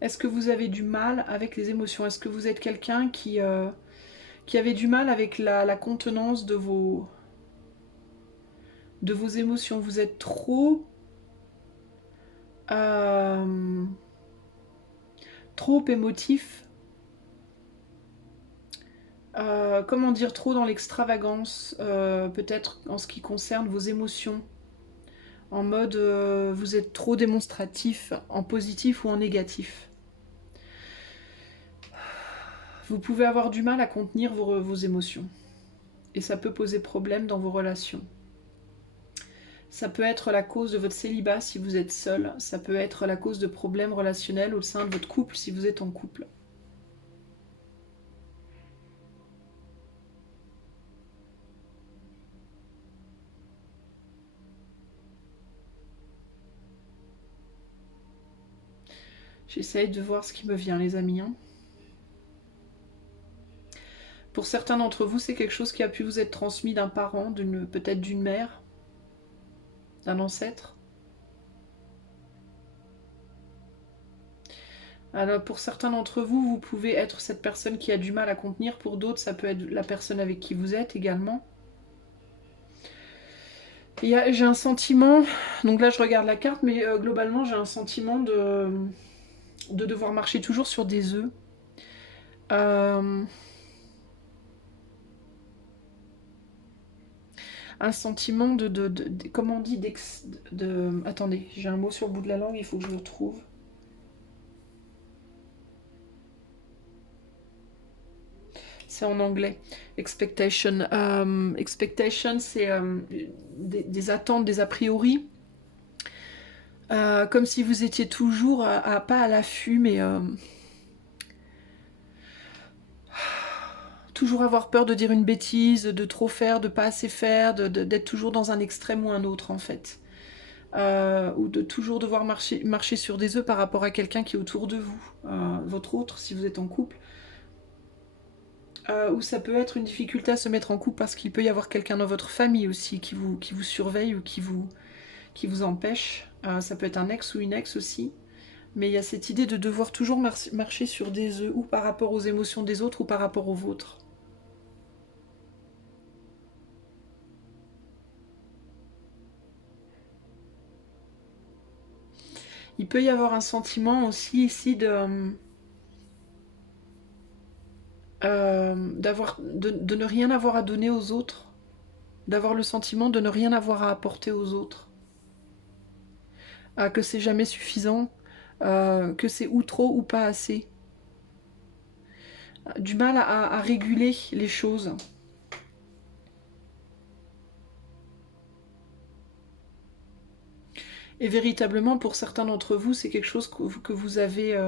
Est-ce que vous avez du mal avec les émotions? Est-ce que vous êtes quelqu'un qui avait du mal avec la contenance de vos émotions? Vous êtes euh, trop émotif, comment dire, trop dans l'extravagance, peut-être en ce qui concerne vos émotions, en mode vous êtes trop démonstratif, en positif ou en négatif. Vous pouvez avoir du mal à contenir vos émotions, et ça peut poser problème dans vos relations. Ça peut être la cause de votre célibat si vous êtes seul, ça peut être la cause de problèmes relationnels au sein de votre couple si vous êtes en couple. J'essaye de voir ce qui me vient, les amis. Pour certains d'entre vous, c'est quelque chose qui a pu vous être transmis d'un parent, peut-être d'une mère, d'un ancêtre. Alors pour certains d'entre vous, vous pouvez être cette personne qui a du mal à contenir. Pour d'autres, ça peut être la personne avec qui vous êtes également. J'ai un sentiment, donc là je regarde la carte, mais globalement j'ai un sentiment de devoir marcher toujours sur des œufs. Un sentiment comment on dit, attendez, j'ai un mot sur le bout de la langue, il faut que je le trouve. C'est en anglais. Expectation. Expectation, c'est des attentes, des a priori. Comme si vous étiez toujours, pas à l'affût, mais toujours avoir peur de dire une bêtise, de trop faire, de pas assez faire, d'être toujours dans un extrême ou un autre, en fait. Ou de toujours devoir marcher sur des œufs par rapport à quelqu'un qui est autour de vous, votre autre, si vous êtes en couple. Ou ça peut être une difficulté à se mettre en couple parce qu'il peut y avoir quelqu'un dans votre famille aussi qui vous surveille ou qui vous empêche. Ça peut être un ex ou une ex aussi. Mais il y a cette idée de devoir toujours marcher sur des œufs, ou par rapport aux émotions des autres ou par rapport aux vôtres. Il peut y avoir un sentiment aussi ici de ne rien avoir à donner aux autres, d'avoir le sentiment de ne rien avoir à apporter aux autres, que c'est jamais suffisant, que c'est ou trop ou pas assez. Du mal à réguler les choses. Et véritablement, pour certains d'entre vous, c'est quelque chose que vous avez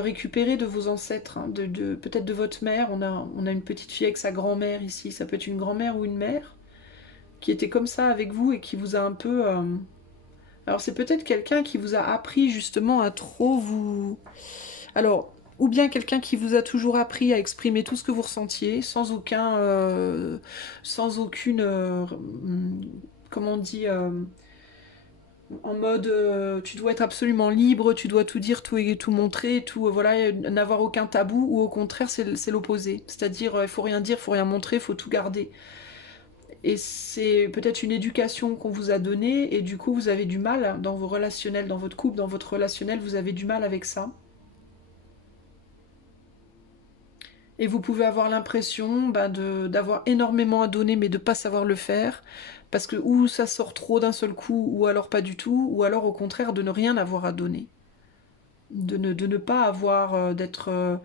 récupéré de vos ancêtres, hein, peut-être de votre mère. On a une petite fille avec sa grand-mère ici, ça peut être une grand-mère ou une mère, qui était comme ça avec vous et qui vous a un peu... Alors c'est peut-être quelqu'un qui vous a appris justement à trop vous... Alors, ou bien quelqu'un qui vous a toujours appris à exprimer tout ce que vous ressentiez, sans aucune... comment on dit en mode tu dois être absolument libre, tu dois tout dire, tout montrer, tout voilà, n'avoir aucun tabou, ou au contraire c'est l'opposé. C'est-à-dire il faut rien dire, il faut rien montrer, il faut tout garder. Et c'est peut-être une éducation qu'on vous a donnée et du coup vous avez du mal dans vos relationnels, dans votre couple, dans votre relationnel, vous avez du mal avec ça. Et vous pouvez avoir l'impression d'avoir énormément à donner mais de ne pas savoir le faire, parce que ou ça sort trop d'un seul coup, ou alors pas du tout, ou alors au contraire de ne rien avoir à donner. De ne pas avoir, d'être...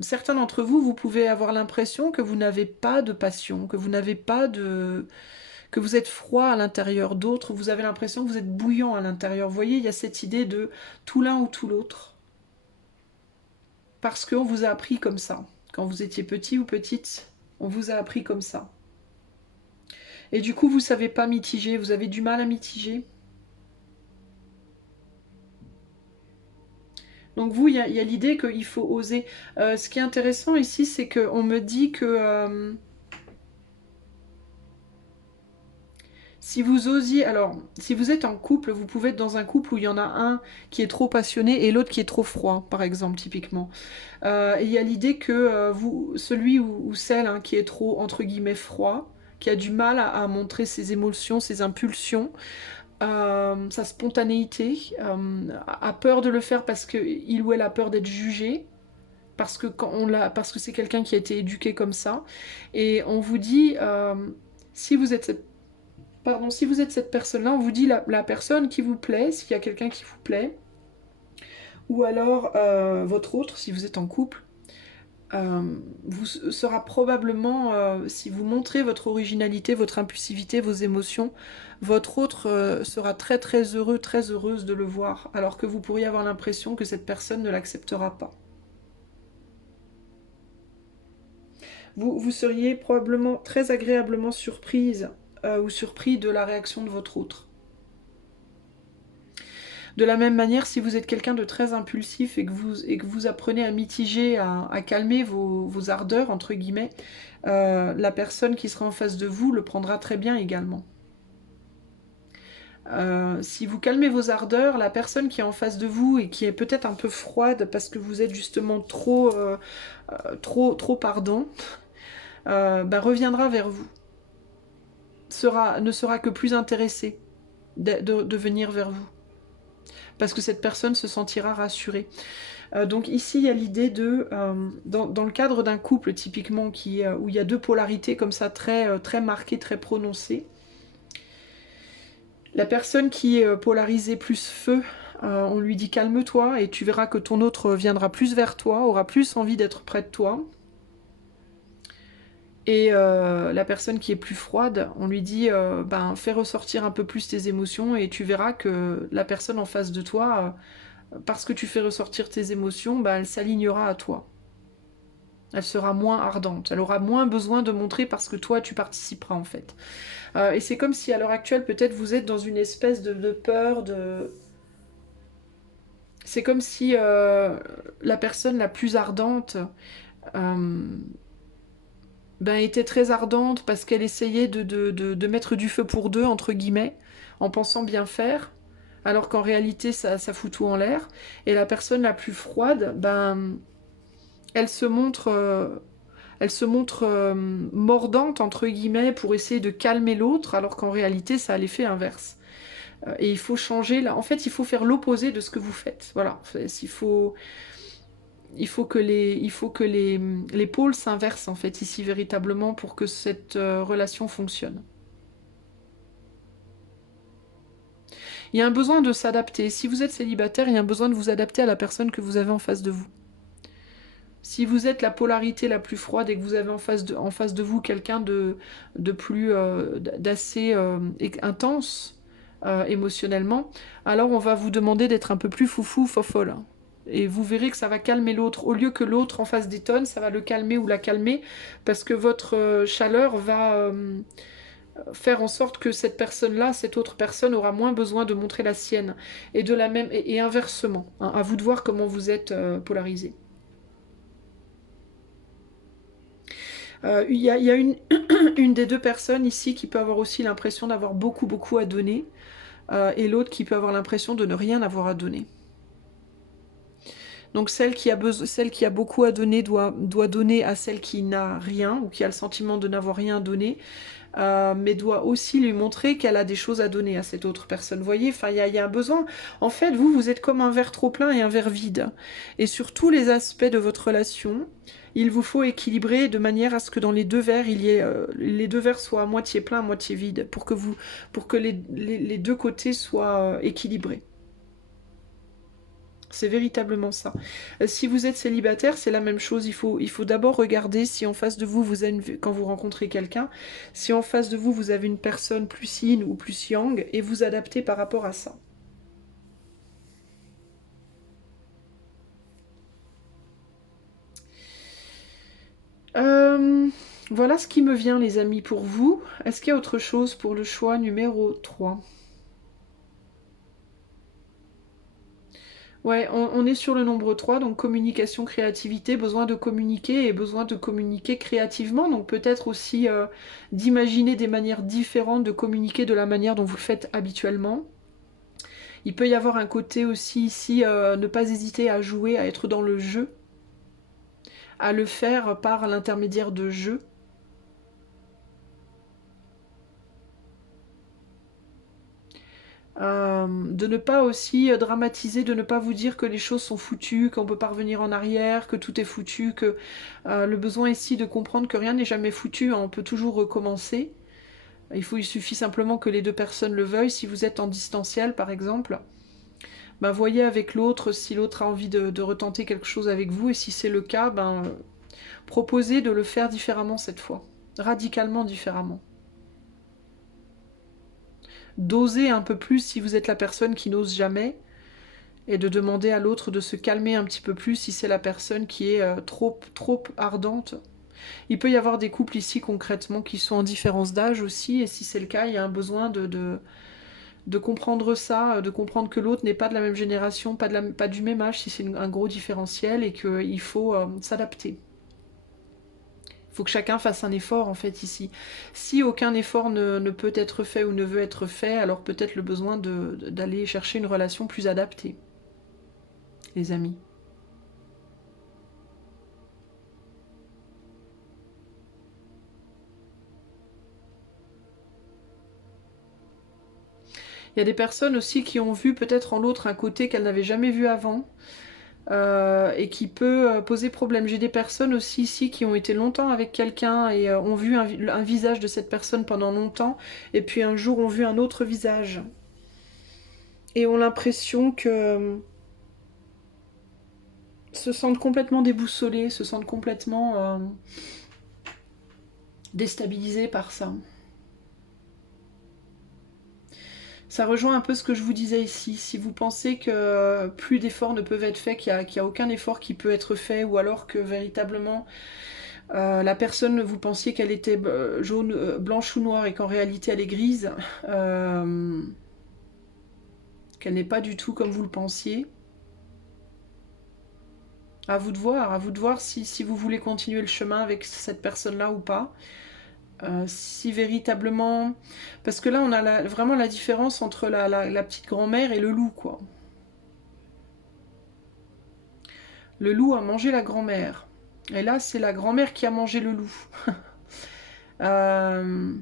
certains d'entre vous, vous pouvez avoir l'impression que vous n'avez pas de passion, que vous n'avez pas de... que vous êtes froid à l'intérieur, d'autres vous avez l'impression que vous êtes bouillant à l'intérieur. Vous voyez, il y a cette idée de tout l'un ou tout l'autre. Parce qu'on vous a appris comme ça. Quand vous étiez petit ou petite, on vous a appris comme ça. Et du coup, vous ne savez pas mitiger, vous avez du mal à mitiger. Donc vous, il y a l'idée qu'il faut oser. Ce qui est intéressant ici, c'est qu'on me dit que si vous osiez... Alors, si vous êtes en couple, vous pouvez être dans un couple où il y en a un qui est trop passionné et l'autre qui est trop froid, par exemple, typiquement. Et il y a l'idée que celui ou celle hein, qui est trop, entre guillemets, froid, qui a du mal à montrer ses émotions, ses impulsions, sa spontanéité, a peur de le faire parce qu'il ou elle a peur d'être jugé, parce que, parce que c'est quelqu'un qui a été éduqué comme ça. Et on vous dit, si vous êtes cette personne-là, on vous dit la personne qui vous plaît, s'il y a quelqu'un qui vous plaît, ou alors votre autre, si vous êtes en couple, vous sera probablement, si vous montrez votre originalité, votre impulsivité, vos émotions, votre autre sera très très heureux, très heureuse de le voir, alors que vous pourriez avoir l'impression que cette personne ne l'acceptera pas. Vous seriez probablement très agréablement surprise ou surpris de la réaction de votre autre. De la même manière, si vous êtes quelqu'un de très impulsif et que vous apprenez à mitiger, à calmer vos ardeurs, entre guillemets, la personne qui sera en face de vous le prendra très bien également. Si vous calmez vos ardeurs, la personne qui est en face de vous et qui est peut-être un peu froide parce que vous êtes justement trop ardent, reviendra vers vous. Ne sera que plus intéressée de venir vers vous. Parce que cette personne se sentira rassurée. Donc ici, il y a l'idée de, dans le cadre d'un couple typiquement où il y a deux polarités comme ça, très marquées, très prononcées, la personne qui est polarisée plus feu, on lui dit calme-toi et tu verras que ton autre viendra plus vers toi, aura plus envie d'être près de toi. Et la personne qui est plus froide, on lui dit fais ressortir un peu plus tes émotions et tu verras que la personne en face de toi, parce que tu fais ressortir tes émotions, elle s'alignera à toi. Elle sera moins ardente, elle aura moins besoin de montrer parce que toi tu participeras en fait. Et c'est comme si à l'heure actuelle peut-être vous êtes dans une espèce de peur, c'est comme si la personne la plus ardente était très ardente parce qu'elle essayait de mettre du feu pour deux, entre guillemets, en pensant bien faire, alors qu'en réalité ça fout tout en l'air. Et la personne la plus froide, elle se montre, mordante, entre guillemets, pour essayer de calmer l'autre, alors qu'en réalité ça a l'effet inverse. Et il faut changer, là. En fait il faut faire l'opposé de ce que vous faites. Voilà, il faut que les pôles s'inversent en fait ici véritablement pour que cette relation fonctionne. Il y a un besoin de s'adapter. Si vous êtes célibataire, il y a un besoin de vous adapter à la personne que vous avez en face de vous. Si vous êtes la polarité la plus froide et que vous avez en face de vous quelqu'un d'assez intense émotionnellement, alors on va vous demander d'être un peu plus foufou, fofolle. Et vous verrez que ça va calmer l'autre. Au lieu que l'autre en face détonne, ça va le calmer ou la calmer, parce que votre chaleur va faire en sorte que cette personne-là, cette autre personne, aura moins besoin de montrer la sienne. Et inversement. Hein, à vous de voir comment vous êtes polarisé. Il y a une des deux personnes ici qui peut avoir aussi l'impression d'avoir beaucoup à donner, et l'autre qui peut avoir l'impression de ne rien avoir à donner. Donc celle qui a beaucoup à donner doit donner à celle qui n'a rien, ou qui a le sentiment de n'avoir rien donné, mais doit aussi lui montrer qu'elle a des choses à donner à cette autre personne. Vous voyez, il y a un besoin. En fait, vous êtes comme un verre trop plein et un verre vide. Et sur tous les aspects de votre relation, il vous faut équilibrer de manière à ce que dans les deux verres, les deux verres soient à moitié plein, à moitié vide, pour que les deux côtés soient équilibrés. C'est véritablement ça. Si vous êtes célibataire, c'est la même chose. Il faut d'abord regarder si en face de vous, quand vous rencontrez quelqu'un, si en face de vous, vous avez une personne plus yin ou plus yang, et vous adapter par rapport à ça. Euh, voilà ce qui me vient, les amis, pour vous. Est-ce qu'il y a autre chose pour le choix numéro 3? Ouais, on est sur le nombre 3, donc communication, créativité, besoin de communiquer et besoin de communiquer créativement, donc peut-être aussi d'imaginer des manières différentes de communiquer de la manière dont vous le faites habituellement. Il peut y avoir un côté aussi ici, ne pas hésiter à jouer, à être dans le jeu, à le faire par l'intermédiaire de jeux. De ne pas aussi dramatiser, de ne pas vous dire que les choses sont foutues, qu'on peut pas revenir en arrière, que tout est foutu, que le besoin ici de comprendre que rien n'est jamais foutu, hein, on peut toujours recommencer. Il suffit simplement que les deux personnes le veuillent. Si vous êtes en distanciel par exemple, ben, voyez avec l'autre si l'autre a envie de retenter quelque chose avec vous, et si c'est le cas, ben, proposez de le faire différemment cette fois, radicalement différemment. D'oser un peu plus si vous êtes la personne qui n'ose jamais, et de demander à l'autre de se calmer un petit peu plus si c'est la personne qui est trop ardente. Il peut y avoir des couples ici concrètement qui sont en différence d'âge aussi, et si c'est le cas, il y a un besoin de comprendre ça, de comprendre que l'autre n'est pas de la même génération, pas du même âge si c'est un gros différentiel, et qu'il faut s'adapter. Il faut que chacun fasse un effort en fait ici. Si aucun effort ne peut être fait ou ne veut être fait, alors peut-être le besoin d'aller chercher une relation plus adaptée, les amis. Il y a des personnes aussi qui ont vu peut-être en l'autre un côté qu'elles n'avaient jamais vu avant, et qui peut poser problème. J'ai des personnes aussi ici qui ont été longtemps avec quelqu'un et ont vu un visage de cette personne pendant longtemps, et puis un jour ont vu un autre visage. Et ont l'impression que se sentent complètement déboussolés, se sentent complètement déstabilisés par ça. Ça rejoint un peu ce que je vous disais ici. Si vous pensez que plus d'efforts ne peuvent être faits, qu'il n'y a aucun effort qui peut être fait, ou alors que véritablement la personne, vous pensiez qu'elle était jaune, blanche ou noire, et qu'en réalité elle est grise, qu'elle n'est pas du tout comme vous le pensiez. À vous de voir si vous voulez continuer le chemin avec cette personne-là ou pas. Si véritablement... Parce que là, on a vraiment la différence entre la petite grand-mère et le loup, quoi. Le loup a mangé la grand-mère. Et là, c'est la grand-mère qui a mangé le loup. euh...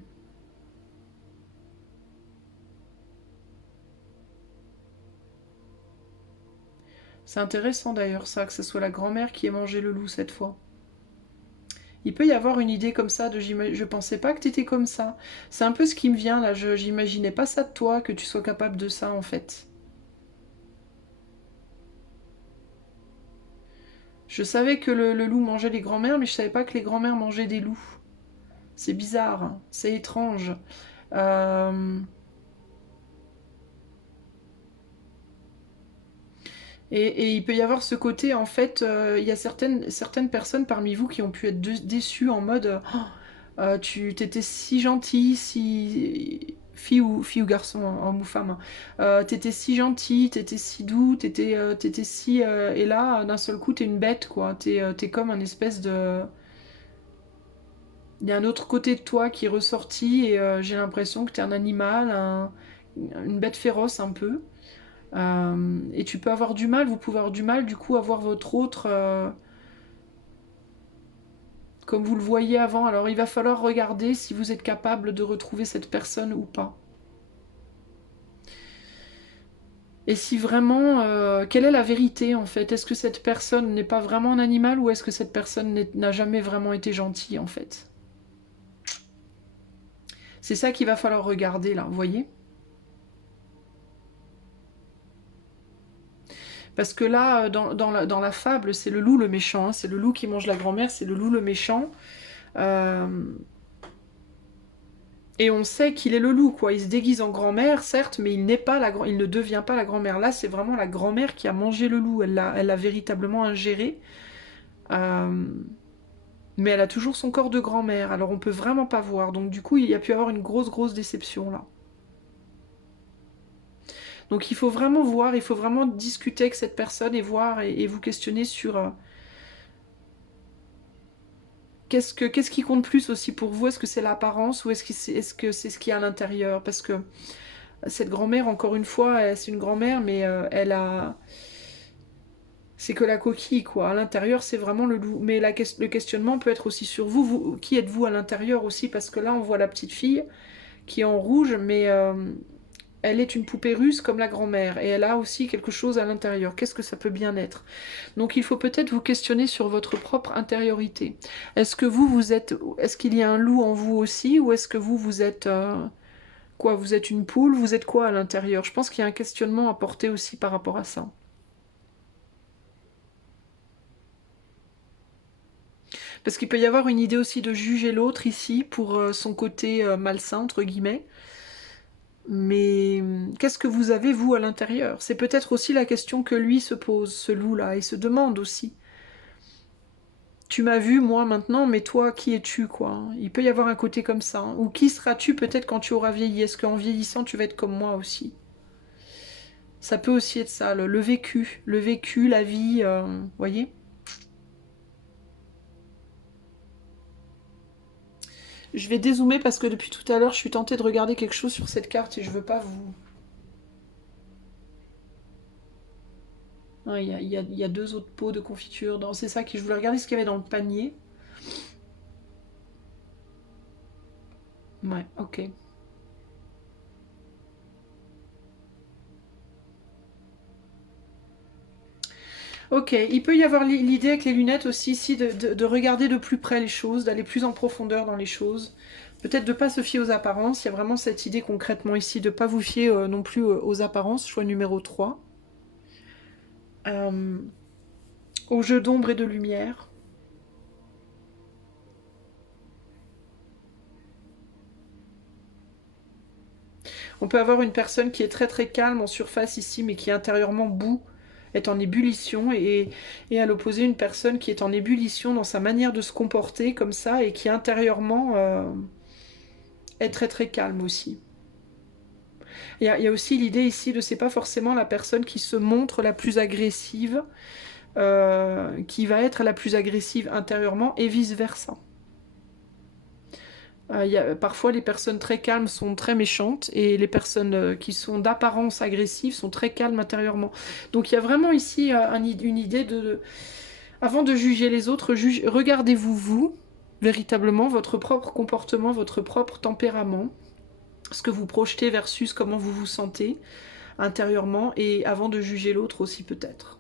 C'est intéressant d'ailleurs ça, que ce soit la grand-mère qui ait mangé le loup cette fois. Il peut y avoir une idée comme ça de je pensais pas que t'étais comme ça. C'est un peu ce qui me vient là, j'imaginais pas ça de toi, que tu sois capable de ça en fait. Je savais que le loup mangeait les grands-mères, mais je savais pas que les grands-mères mangeaient des loups. C'est bizarre, hein, c'est étrange. Euh, et il peut y avoir ce côté, en fait, il y a certaines personnes parmi vous qui ont pu être déçues en mode tu t'étais si gentil, si fille ou garçon, hein, homme ou femme, hein. T'étais si gentil, t'étais si doux, t'étais si et là d'un seul coup t'es une bête quoi. T'es comme un espèce de, il y a un autre côté de toi qui est ressorti, et j'ai l'impression que t'es un animal, une bête féroce un peu. Et tu peux avoir du mal, vous pouvez avoir du mal du coup à voir votre autre comme vous le voyez avant. Alors il va falloir regarder si vous êtes capable de retrouver cette personne ou pas. Et si vraiment, quelle est la vérité en fait? Est-ce que cette personne n'est pas vraiment un animal, ou est-ce que cette personne n'a jamais vraiment été gentille en fait? C'est ça qu'il va falloir regarder là, vous voyez? Parce que là, dans la fable, c'est le loup le méchant, hein, c'est le loup qui mange la grand-mère, c'est le loup le méchant. Euh, Et on sait qu'il est le loup, quoi. Il se déguise en grand-mère, certes, mais il n'est pas il ne devient pas la grand-mère. Là, c'est vraiment la grand-mère qui a mangé le loup. Elle l'a véritablement ingéré. Euh, Mais elle a toujours son corps de grand-mère. Alors on peut vraiment pas voir. Donc du coup, il y a pu avoir une grosse déception là. Donc il faut vraiment voir, il faut vraiment discuter avec cette personne et voir et vous questionner sur qu'est-ce qui compte plus aussi pour vous. Est-ce que c'est l'apparence ou est-ce que c'est ce qu'il y a à l'intérieur? Parce que cette grand-mère, encore une fois, c'est une grand-mère, mais elle a... C'est que la coquille, quoi. À l'intérieur, c'est vraiment le loup. Mais le questionnement peut être aussi sur vous. Qui êtes-vous à l'intérieur aussi? Parce que là, on voit la petite fille qui est en rouge, mais elle est une poupée russe comme la grand-mère. Et elle a aussi quelque chose à l'intérieur. Qu'est-ce que ça peut bien être? Donc, il faut peut-être vous questionner sur votre propre intériorité. Est-ce que vous êtes... Est-ce qu'il y a un loup en vous aussi? Ou est-ce que vous êtes... Quoi? Vous êtes une poule? Vous êtes quoi à l'intérieur? Je pense qu'il y a un questionnement à porter aussi par rapport à ça. Parce qu'il peut y avoir une idée aussi de juger l'autre ici pour son côté malsain, entre guillemets. Mais qu'est-ce que vous avez, vous, à l'intérieur? C'est peut-être aussi la question que lui se pose, ce loup-là, et se demande aussi. Tu m'as vu, moi, maintenant, mais toi, qui es-tu, quoi? Il peut y avoir un côté comme ça, hein. Ou qui seras-tu peut-être quand tu auras vieilli? Est-ce qu'en vieillissant, tu vas être comme moi aussi? Ça peut aussi être ça, le vécu, la vie, voyez? Je vais dézoomer parce que depuis tout à l'heure, je suis tentée de regarder quelque chose sur cette carte et je veux pas vous... Non, il y a deux autres pots de confiture. C'est ça que je voulais regarder ce qu'il y avait dans le panier. Ouais, ok. Ok, il peut y avoir l'idée avec les lunettes aussi ici de regarder de plus près les choses, d'aller plus en profondeur dans les choses. Peut-être de ne pas se fier aux apparences. Il y a vraiment cette idée concrètement ici de ne pas vous fier non plus aux apparences. Choix numéro 3. Euh, Au jeu d'ombre et de lumière. On peut avoir une personne qui est très calme en surface ici, mais qui intérieurement bout, est en ébullition, et à l'opposé une personne qui est en ébullition dans sa manière de se comporter comme ça, et qui intérieurement est très calme aussi. Il y a aussi l'idée ici de c'est pas forcément la personne qui se montre la plus agressive, qui va être la plus agressive intérieurement, et vice-versa. Parfois, les personnes très calmes sont très méchantes et les personnes qui sont d'apparence agressive sont très calmes intérieurement. Donc il y a vraiment ici une idée avant de juger les autres, regardez-vous vous, véritablement, votre propre comportement, votre propre tempérament, ce que vous projetez versus comment vous vous sentez intérieurement, et avant de juger l'autre aussi peut-être.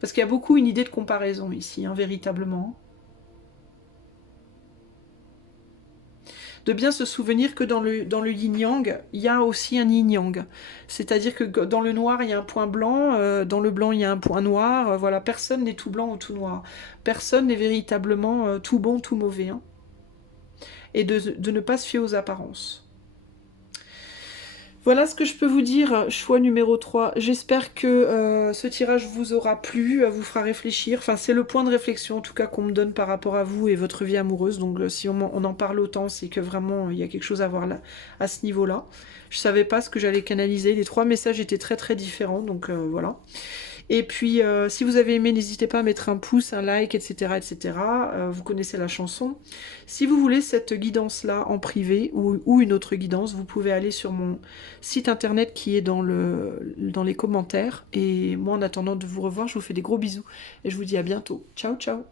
Parce qu'il y a beaucoup une idée de comparaison ici, hein, véritablement. De bien se souvenir que dans le yin-yang, il y a aussi un yin-yang. C'est-à-dire que dans le noir, il y a un point blanc, dans le blanc, il y a un point noir. Voilà, personne n'est tout blanc ou tout noir. Personne n'est véritablement tout bon, tout mauvais, hein. Et de ne pas se fier aux apparences. Voilà ce que je peux vous dire, choix numéro 3. J'espère que ce tirage vous aura plu, vous fera réfléchir. Enfin, c'est le point de réflexion en tout cas qu'on me donne par rapport à vous et votre vie amoureuse. Donc si on en parle autant, c'est que vraiment il y a quelque chose à voir là, à ce niveau-là. Je savais pas ce que j'allais canaliser. Les 3 messages étaient très différents, donc voilà. Et puis, si vous avez aimé, n'hésitez pas à mettre un pouce, un like, etc. etc. Vous connaissez la chanson. Si vous voulez cette guidance-là en privé ou une autre guidance, vous pouvez aller sur mon site internet qui est dans les commentaires. Et moi, en attendant de vous revoir, je vous fais des gros bisous. Et je vous dis à bientôt. Ciao, ciao.